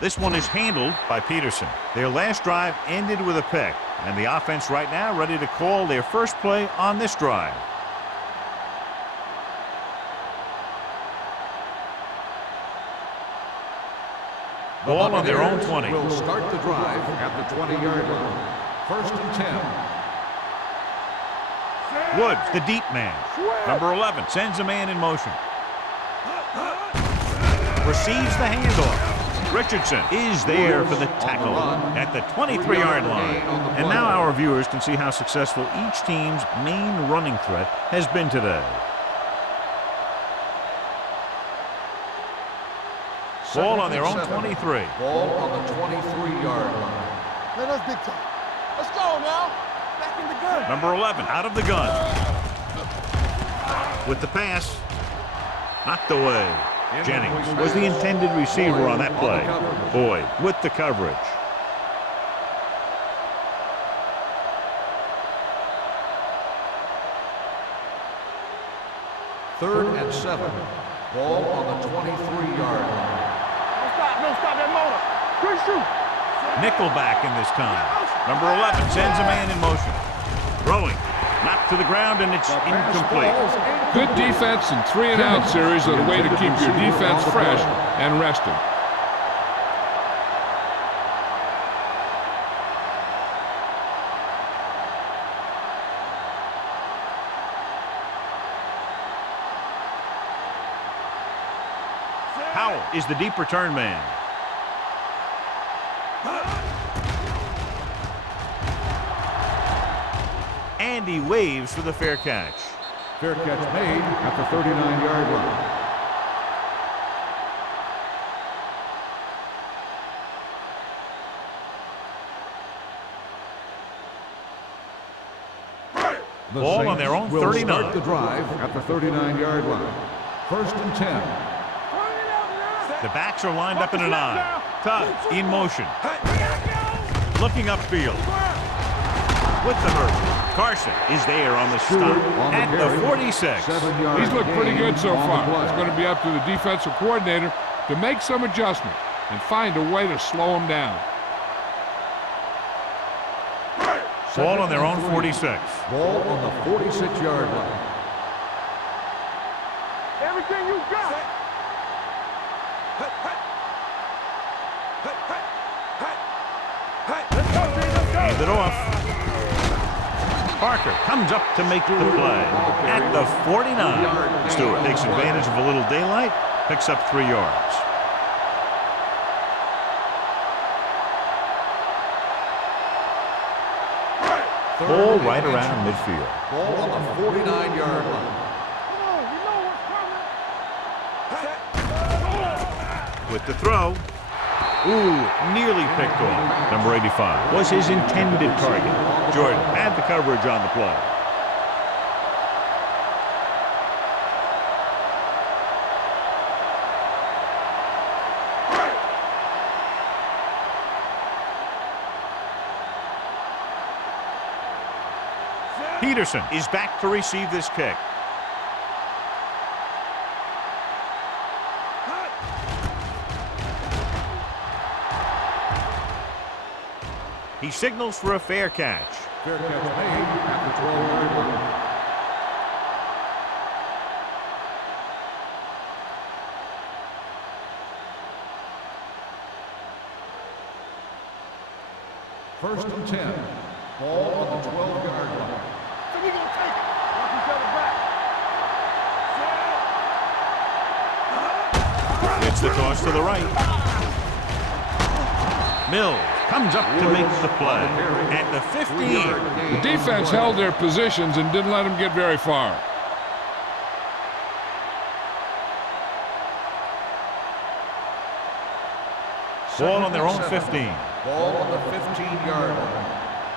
This one is handled by Peterson. Their last drive ended with a pick, and the offense right now ready to call their first play on this drive. Ball on their own 20. Will start the drive at the 20-yard line. First and 10. Woods, the deep man. Number 11 sends a man in motion. Receives the handoff. Richardson is there for the tackle at the 23-yard line. And now our viewers can see how successful each team's main running threat has been today. Ball on their own 23. Ball on the 23-yard line. Man, that's big time. Let's go now. Back in the gun. Number 11 out of the gun. With the pass. Knocked away. Jennings was the intended receiver on that play. Boyd with the coverage. Third and 7. Ball on the 23-yard line. Don't stop that motor. Quick shoot. Nickelback in this time. Number 11 sends a man in motion. Throwing. Knocked to the ground, and it's incomplete. Good defense and 3-and-out series are the way to keep your defense fresh and rested. Howell is the deep return man. And he waves for the fair catch. Fair catch made at the 39-yard line. The Ball on their own will 39. Start the drive at the 39-yard line. First and 10. The backs are lined up in an eye. Tubbs in motion. Looking upfield. With the hurt. Carson is there on the stop at the 46. He's looked pretty good so far. It's going to be up to the defensive coordinator to make some adjustment and find a way to slow him down. Ball on their own 46. Ball on the 46-yard line. Everything you got. Hand it off. Parker comes up to make the play at the 49. Stewart takes advantage of a little daylight, picks up 3 yards. Ball right around midfield. Ball on the 49-yard line. Come on, you know what's coming. With the throw. Ooh, nearly picked off. Number 85 was his intended target. Jordan had the coverage on the play. Peterson is back to receive this kick. He signals for a fair catch. Fair catch made at the 12-yard line. First and 10. Ball on the 12-yard line. So we're going to take it. Watch each other back. It's the toss to the right. Mills comes up to make the play at the 15. The defense held their positions and didn't let them get very far. Ball on their own 15. Ball on the 15-yard line.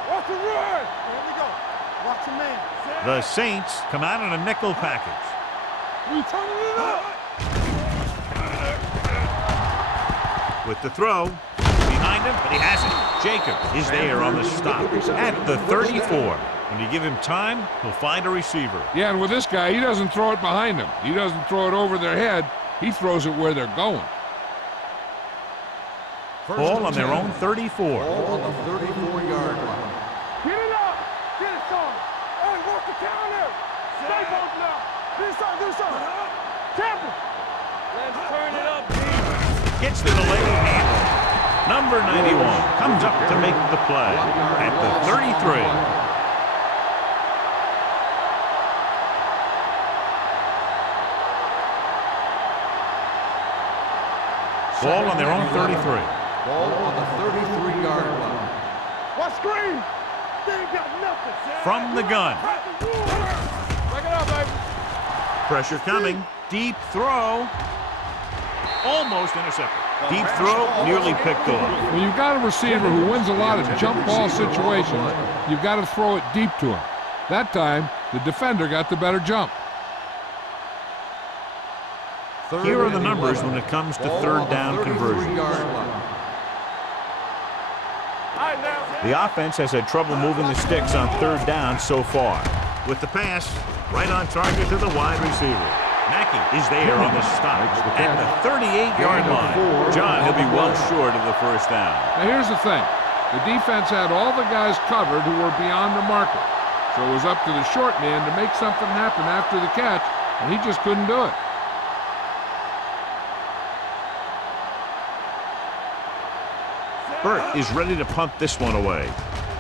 Watch the run. Here we go. Watch your man. The Saints come out in a nickel package. We turning it up. With the throw, behind him, but he hasn't. Jacob is there on the stop at the 34. When you give him time, he'll find a receiver. Yeah, and with this guy, he doesn't throw it behind them. He doesn't throw it over their head. He throws it where they're going. Ball on their own 34. Ball on the 34-yard line. Get it up. Get it, son. Hey, work the counter. Stay both now. Do something. Tap him. Let's turn it up, D. Gets the delayed handle. Number 91 comes up to make the play at the 33. Ball on their own 33. Ball on the 33-yard line. What screen? They ain't got nothing. From the gun. Break it up, baby. Pressure coming. Deep throw. Almost intercepted. Deep throw nearly picked off. When you've got a receiver who wins a lot of jump ball situations, you've got to throw it deep to him. That time, the defender got the better jump. Here are the numbers when it comes to third down conversions. The offense has had trouble moving the sticks on third down so far. With the pass, right on target to the wide receiver. Mackey is there on the stop at the 38-yard line. John, he'll be well short of the first down. Now here's the thing. The defense had all the guys covered who were beyond the marker. So it was up to the short man to make something happen after the catch, and he just couldn't do it. Burt is ready to punt this one away.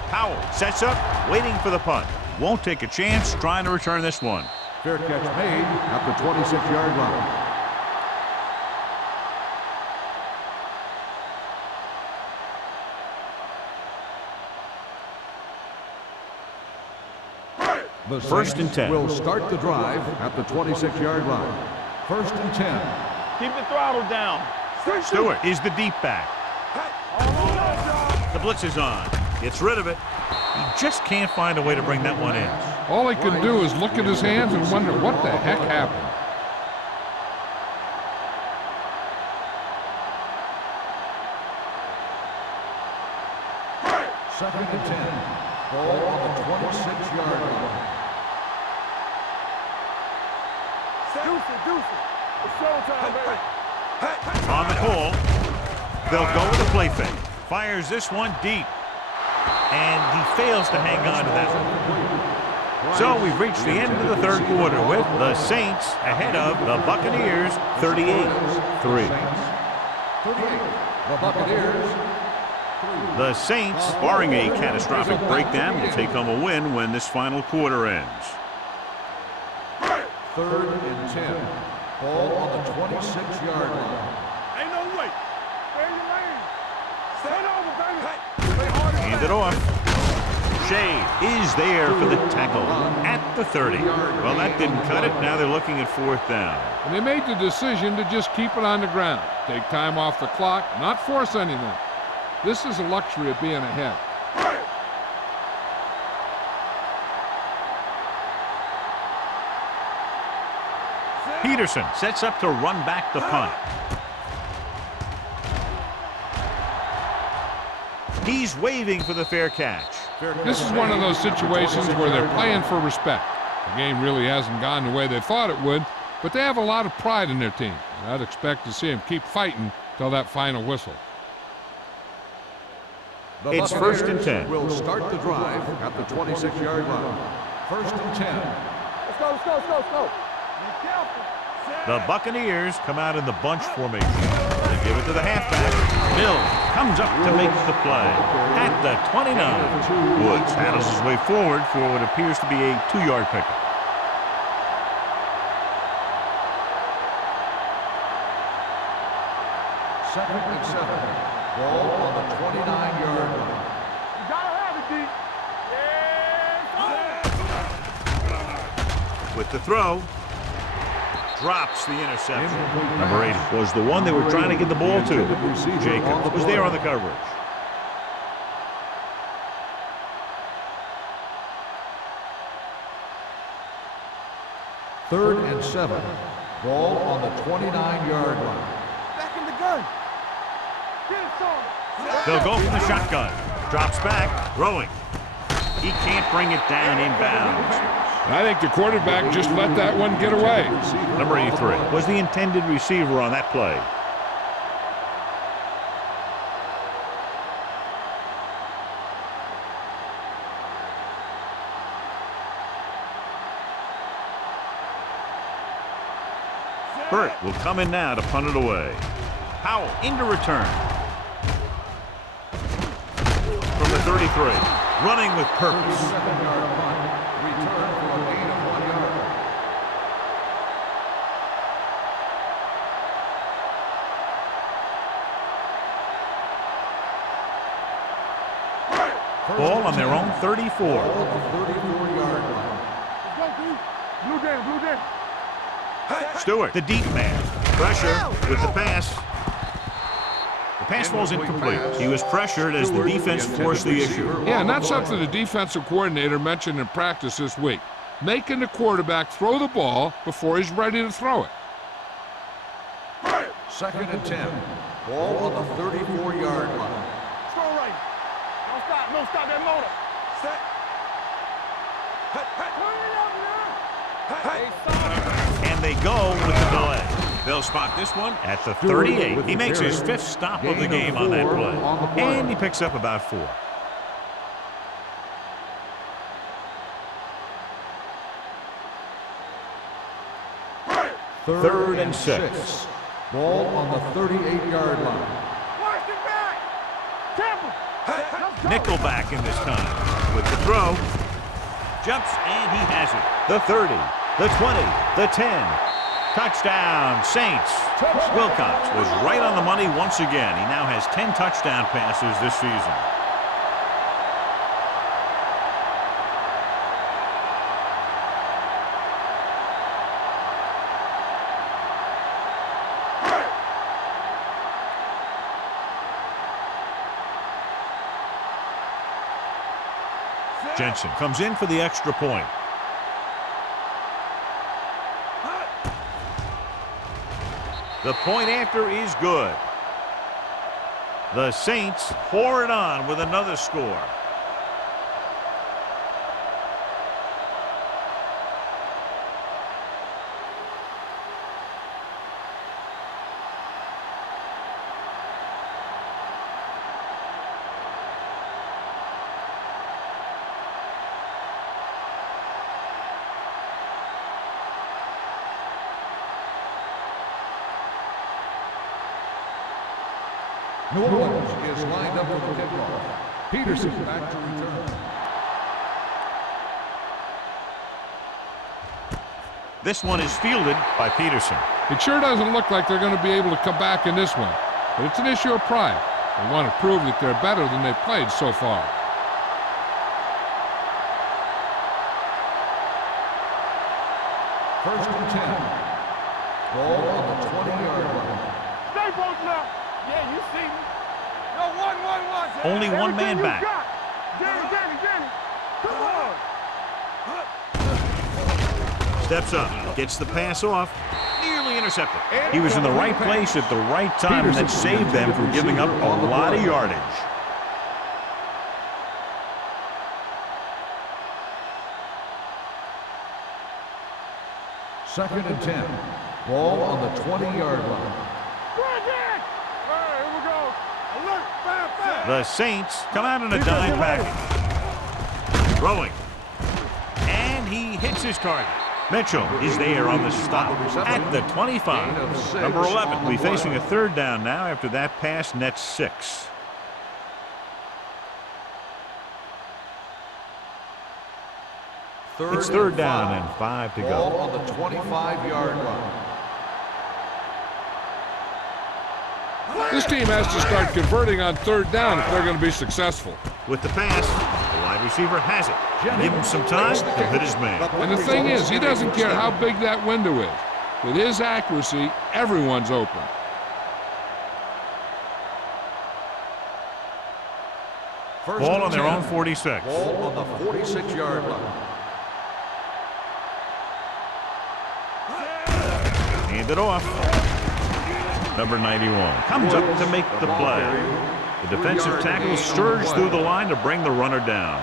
Powell sets up, waiting for the punt. Won't take a chance trying to return this one. Fair catch made at the 26-yard line. The First and 10. Will start the drive at the 26-yard line. First and 10. Keep the throttle down. Stewart is the deep back. The blitz is on. Gets rid of it. He just can't find a way to bring that one in. All he can do is look at his hands and wonder what the heck happened. Second and 10. Ball on the 26-yard line. Deuce it. It's showtime, baby. On the call. They'll go with a play fake. Fires this one deep. And he fails to hang on to that one. So we've reached the end of the third quarter with the Saints ahead of the Buccaneers 38-3. The Buccaneers. The Saints, barring a catastrophic breakdown, will take home a win when this final quarter ends. Third and 10. Ball on the 26-yard line. Ain't no way. Stay in your lane. Stand over, baby. Stay hard. Hand it off. Shea is there for the tackle at the 30. Well, that didn't cut it. Now they're looking at fourth down. And they made the decision to just keep it on the ground. Take time off the clock, not force anything. This is a luxury of being ahead. Peterson sets up to run back the punt. He's waving for the fair catch. This is one of those situations where they're playing for respect. The game really hasn't gone the way they thought it would, but they have a lot of pride in their team. And I'd expect to see them keep fighting till that final whistle. It's first and 10. Will start the drive at the 26-yard line. First and 10. Let's go. Be careful. The Buccaneers come out in the bunch formation. They give it to the halfback. Mills comes up to make the play at the 29. Woods paddles his way forward for what appears to be a 2-yard pickup. Second and 7. Ball on the 29-yard line. You gotta have it, D. With the throw, drops the interception. Number 8 was the one they were trying to get the ball to. Jacobs was there on the coverage. Third and 7. Ball on the 29-yard line. Back in the gun. Get it, son. They'll go from the shotgun. Drops back, throwing. He can't bring it down inbounds. I think the quarterback just let that one get away. Number 83 was the intended receiver on that play. Burt will come in now to punt it away. Powell into return. From the 33, running with purpose. 7-yard punt. Return for a gain of 1 yard. Ball on their own 34. Ball on the 34-yard line. Let's go, dude. Blue down, blue down. Stewart, the deep man. Pressure with the pass. The pass falls incomplete. He was pressured as the defense forced the issue. Yeah, and that's something the defensive coordinator mentioned in practice this week. Making the quarterback throw the ball before he's ready to throw it. 2nd and 10. Ball on the 34-yard line. Let's go right. Don't stop that motor. Set. And they go with the delay. They'll spot this one. At the 38, he makes his 5th stop of the game on that play. And he picks up about 4. Third and 6. Ball on the 38-yard line. Watch it back. Tampa. Nickelback in this time. With the throw. Jumps and he has it. The 30, the 20, the 10. Touchdown, Saints. Wilcox was right on the money once again. He now has 10 touchdown passes this season. Jensen comes in for the extra point. The point after is good. The Saints pour it on with another score. New Orleans is lined up for the kickoff. Peterson back to return. This one is fielded by Peterson. It sure doesn't look like they're going to be able to come back in this one, but it's an issue of pride. They want to prove that they're better than they've played so far. First and 10. Ball on the 20-yard line. Stay posted up. Yeah, you see me. No, one. Only one man back. Danny. Come on. Steps up, gets the pass off, nearly intercepted. He was in the right place at the right time, and that saved them from giving up a lot of yardage. Second and 10. Ball on the 20-yard line. Here we go. Alert, fast. The Saints come out in a dime package. Throwing. And he hits his target. Mitchell is there on the stop at the 25. Number 11 will be facing a third down now after that pass nets 6. It's third down and 5 to go. Ball on the 25-yard line. This team has to start converting on third down if they're going to be successful. With the pass, the wide receiver has it. Give him some time, he'll hit his man. And the thing is, he doesn't care how big that window is. With his accuracy, everyone's open. Ball on their own 46. Ball on the 46-yard line. Hand it off. Number 91 comes up to make the play. The defensive tackle surged through the line to bring the runner down.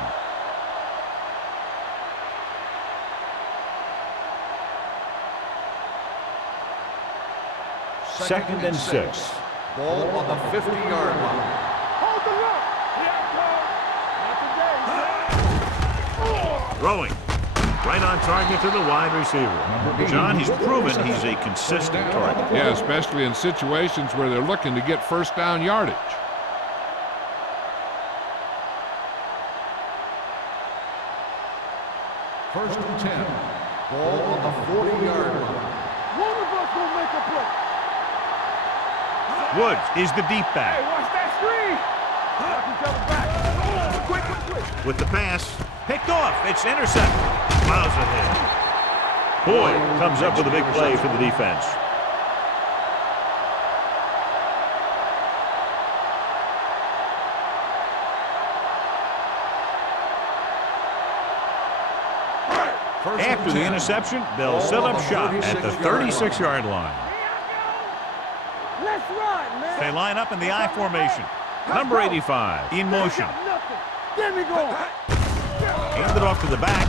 Second and 6. Ball on the 50-yard line. Hold the rock. Not today. Throwing. Right on target to the wide receiver. John, he's proven he's a consistent target. Yeah, especially in situations where they're looking to get first down yardage. First and 10. Ball on the 40-yard line. One of us will make a play. Woods is the deep Hey, back. watch that screen. Watch each other back. Quick, quick, quick. With the pass, picked off. It's intercepted. Miles ahead. Boyd comes up with a big play for the defense. After the interception, they'll set up shop at the 36-yard line. Let's run, man. They line up in the I formation. Number 85 in motion. Nothing. Get me going. Handed off to the back.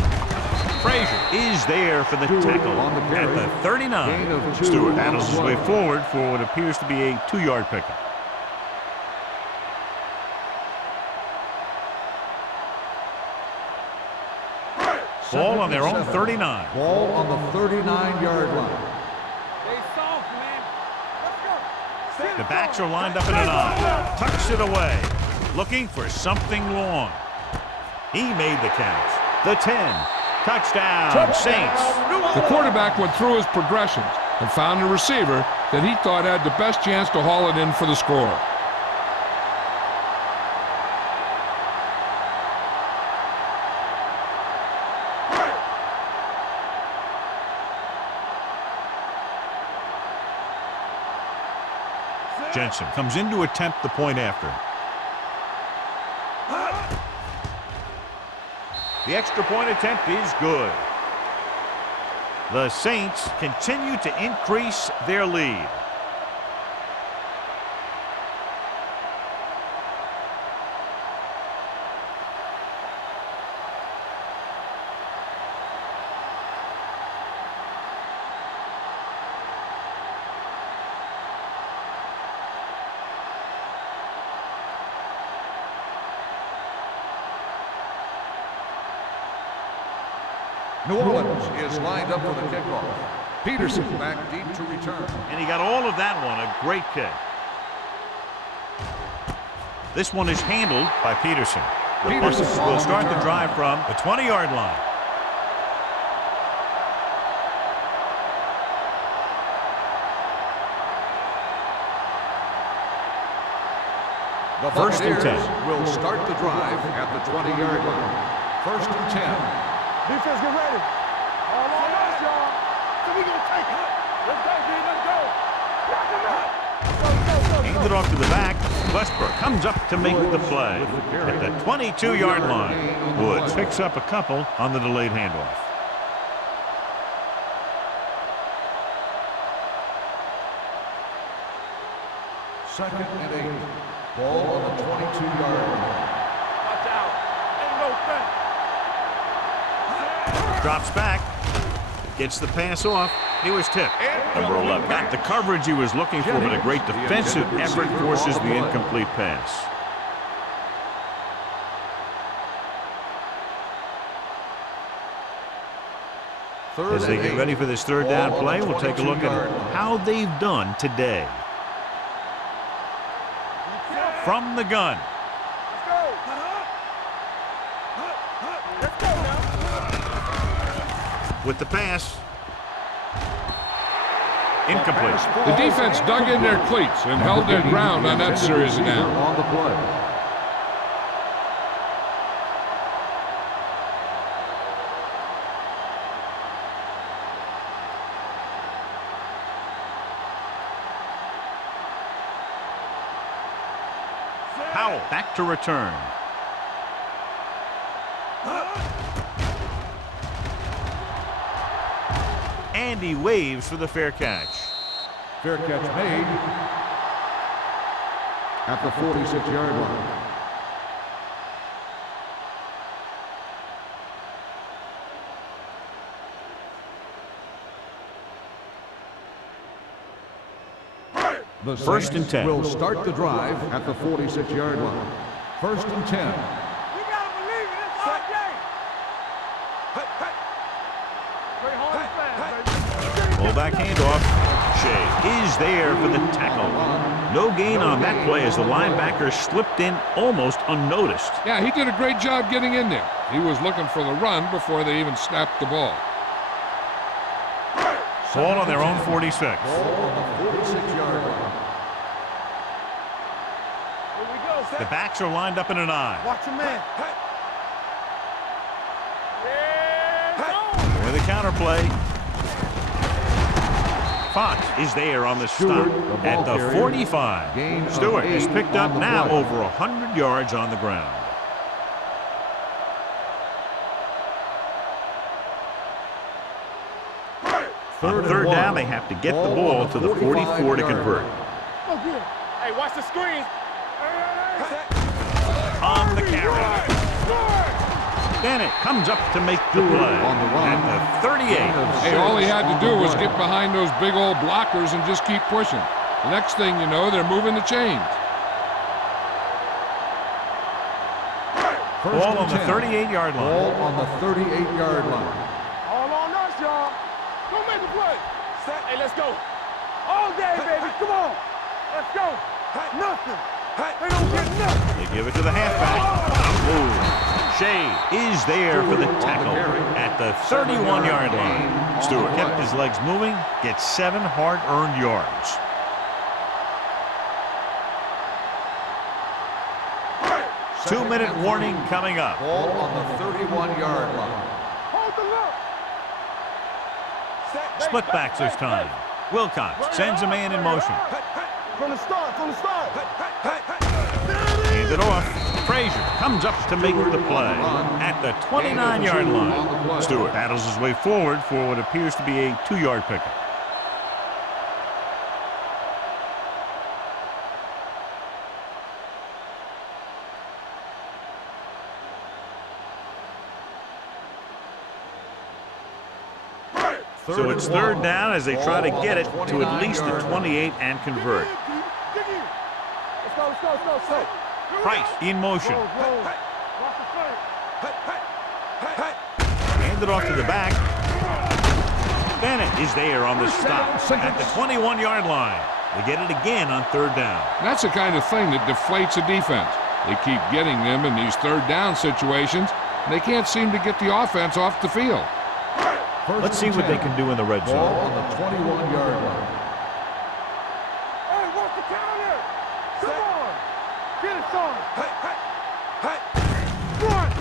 Frazier is there for the tackle at the 39. Stewart battles his way forward for what appears to be a 2-yard pickup. Ball on their own 39. Ball on the 39-yard line. Stay soft, man. Let's go. The backs are lined up in an I. Tucks it away. Looking for something long. He made the catch. The 10. Touchdown, Saints. The quarterback went through his progressions and found a receiver that he thought had the best chance to haul it in for the score. Jensen comes in to attempt the point after. The extra point attempt is good. The Saints continue to increase their lead. New Orleans is lined up for the kickoff. Peterson back deep to return. And he got all of that one, a great kick. This one is handled by Peterson. The Bucks will start the drive from the 20-yard line. The First and 10. will start the drive at the 20-yard line. First and 10. Defense, get ready. All on us, y'all. So we gonna take it. Let's go, D. Let's go. Lock him up. Go. Handed off to the back. Westbrook comes up to make the play at the 22-yard line. Woods picks up a couple on the delayed handoff. Second and 8. Ball on the 22-yard line. Watch out. Ain't no thing. Drops back. Gets the pass off. He was tipped. Number 11 got the coverage he was looking for, but a great defensive effort forces the incomplete pass. As they get ready for this third down play, we'll take a look at how they've done today. From the gun. Let's go now. With the pass. Incomplete. The defense dug in their cleats and held their ground on that series of downs. On the play. Powell back to return. And he waves for the fair catch. Fair catch made. at the 46-yard line. The First and Saints 10. will start the drive at the 46-yard line. First and 10. You gotta believe it. It's our game. Play hard and fast, baby. Fullback handoff. Shea is there for the tackle. No gain on that play as the linebacker slipped in almost unnoticed. Yeah, he did a great job getting in there. He was looking for the run before they even snapped the ball. Ball on their own 46. Ball on the 46-yard line. Here we go, The Seth. backs are lined up in an I. Watch your man. Yeah, For the counterplay. Fox is there on the Stewart, stop the ball at the carrier. 45. Gain of Stewart is 8 picked up on the now play. over 100 yards on the ground. On third down, they have to get the ball to the 44 to convert. Oh, good. Hey, watch the screen. On the carry. Bennett comes up to make the play on the run. at the 38. Hey, all he had to do was get behind those big old blockers and just keep pushing. The next thing you know, they're moving the chains. Ball on the 38-yard line. Ball on the 38-yard line. All on us, y'all. Go make a play. Hey, let's go. All day, baby. Come on. Let's go. Nothing. They don't get nothing. They give it to the halfback. Move. Shea is there for the tackle at the 31-yard line. Stewart kept his legs moving, gets 7 hard-earned yards. Two-minute warning coming up. Ball on the 31-yard line. Hold the look. Split backs this time. Wilcox sends a man in motion. From the start, from the start. Hand it off. Frazier comes up to make the play at the 29-yard line. Stewart battles his way forward for what appears to be a 2-yard pickup. So it's third down as they try to get it to at least the 28 and convert. Dig in. Let's go, let's go, let's go. Price in motion. Roll, roll. Watch the flank. Hand it off to the back. Bennett is there on the stop at the 21-yard line. They get it again on third down. That's the kind of thing that deflates a defense. They keep getting them in these third down situations, and they can't seem to get the offense off the field. Let's see what they can do in the red Ball zone. on the 21-yard line. Hey, watch the counter. Come on. Get it, son.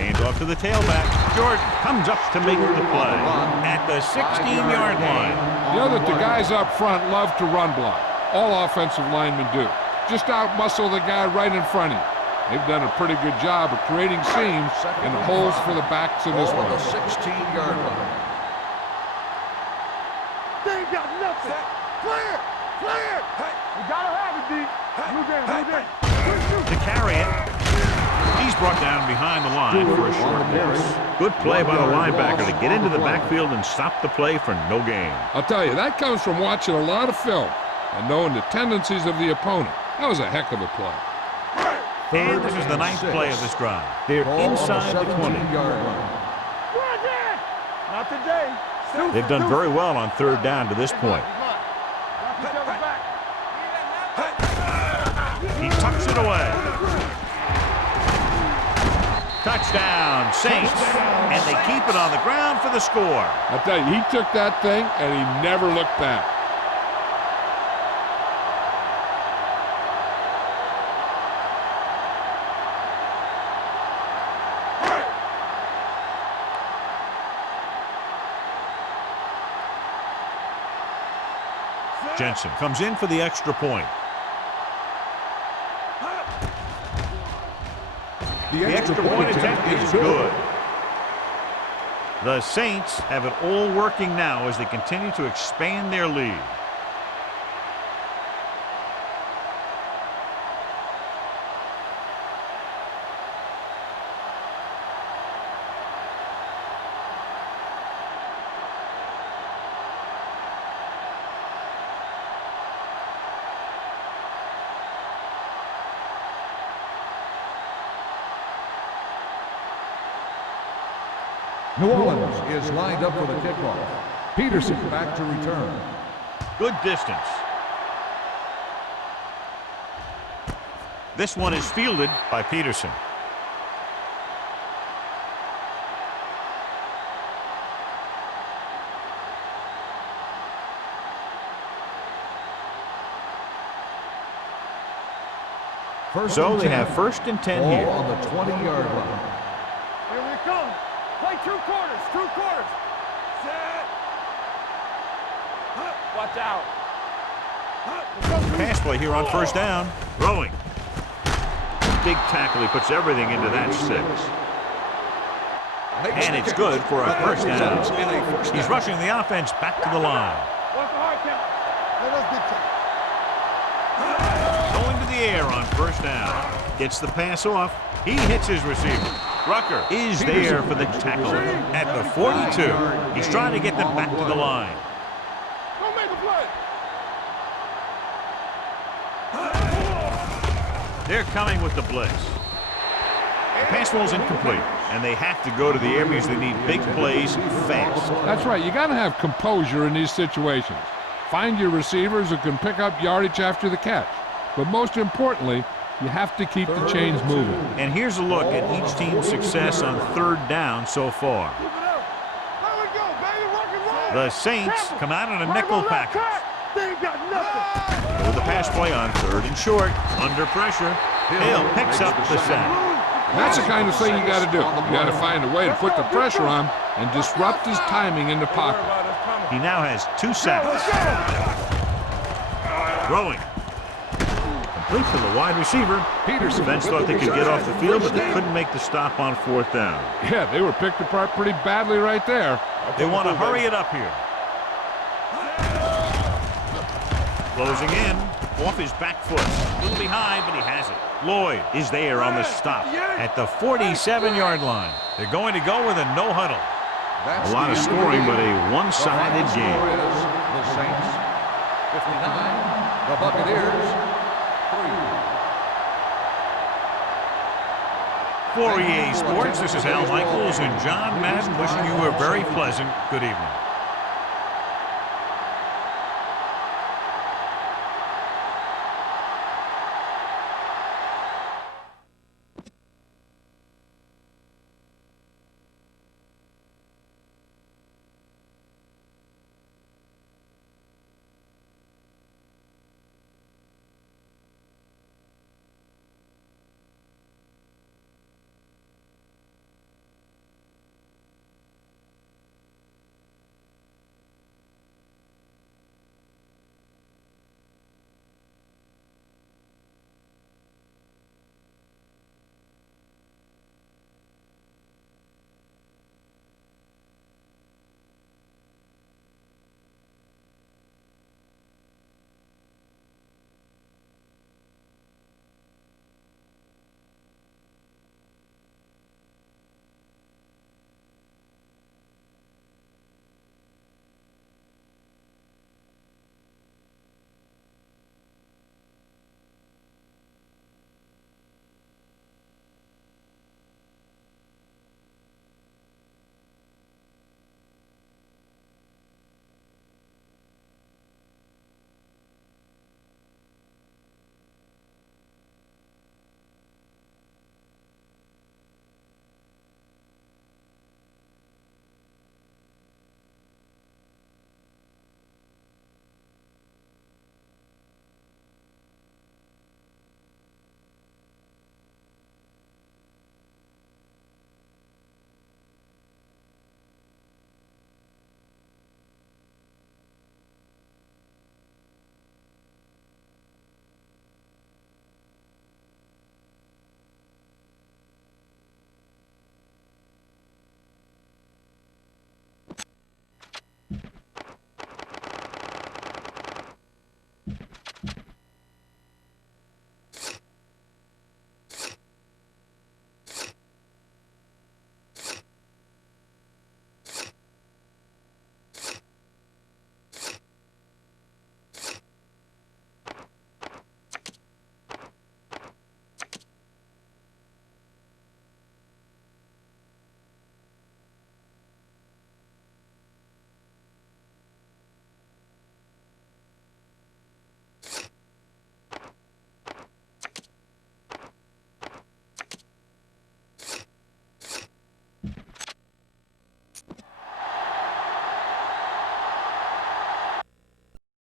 Hand off to the tailback. Jordan comes up to make the play at the 16-yard line. You know that the guys up front love to run block. All offensive linemen do. Just out-muscle the guy right in front of you. They've done a pretty good job of creating seams and holes for the backs of this Ball one. on the 16-yard line. They ain't got nothing. Clear. Clear. You gotta have it, D. Blue game, blue game. To carry it, he's brought down behind the line for a short loss. Good play by the linebacker to get into the backfield and stop the play for no gain. I'll tell you, that comes from watching a lot of film and knowing the tendencies of the opponent. That was a heck of a play. And this is the 9th play of this drive. They're Ball inside on the the 20. 17-yard line. Run again. Not today. They've done very well on third down to this point. Knock each other back. He tucks it away. Touchdown, Saints. And they keep it on the ground for the score. I'll tell you, he took that thing and he never looked back. Jensen comes in for the extra point. The extra point attempt is good. The Saints have it all working now as they continue to expand their lead. New Orleans is lined up for the kickoff. Peterson back to return. Good distance. This one is fielded by Peterson. So they have 1st and 10 here. On the 20-yard line. Here we come. Play 2 quarters. 2 quarters. Set. Watch out. Pass play here on 1st down. Throwing. Big tackle. He puts everything into that 6. And it's good for a 1st down. He's rushing the offense back to the line. What's the hard count? Let us dictate. Going to the air on 1st down. Gets the pass off. He hits his receiver. Rucker is there for the tackle at the 42. He's trying to get them back to the line. Don't make a play. They're coming with the blitz. The pass ball's incomplete, and they have to go to the air because they need big plays fast. That's right. You got to have composure in these situations. Find your receivers who can pick up yardage after the catch. But most importantly, you have to keep the chains moving. And here's a look at each team's success on 3rd down so far. There we go, baby. Rock and roll. The Saints come out on a nickel package. They ain't got nothing. With the pass play on 3rd and short, under pressure, Hill picks up the sack. That's the kind of thing you got to do. You got to find a way to put the pressure on and disrupt his timing in the pocket. He now has 2 sacks. Throwing. Complete to the wide receiver. Peterson. Defense thought they could get off the field, but they couldn't make the stop on 4th down. Yeah, they were picked apart pretty badly right there. They want to hurry it up here. Closing in. Off his back foot. A little behind, but he has it. Lloyd is there on the stop at the 47-yard line. They're going to go with a no huddle. A lot of scoring, but a one-sided game. The Saints 59, the Buccaneers 3. For EA Sports, this is Al Michaels and John Madden wishing you a very pleasant good evening.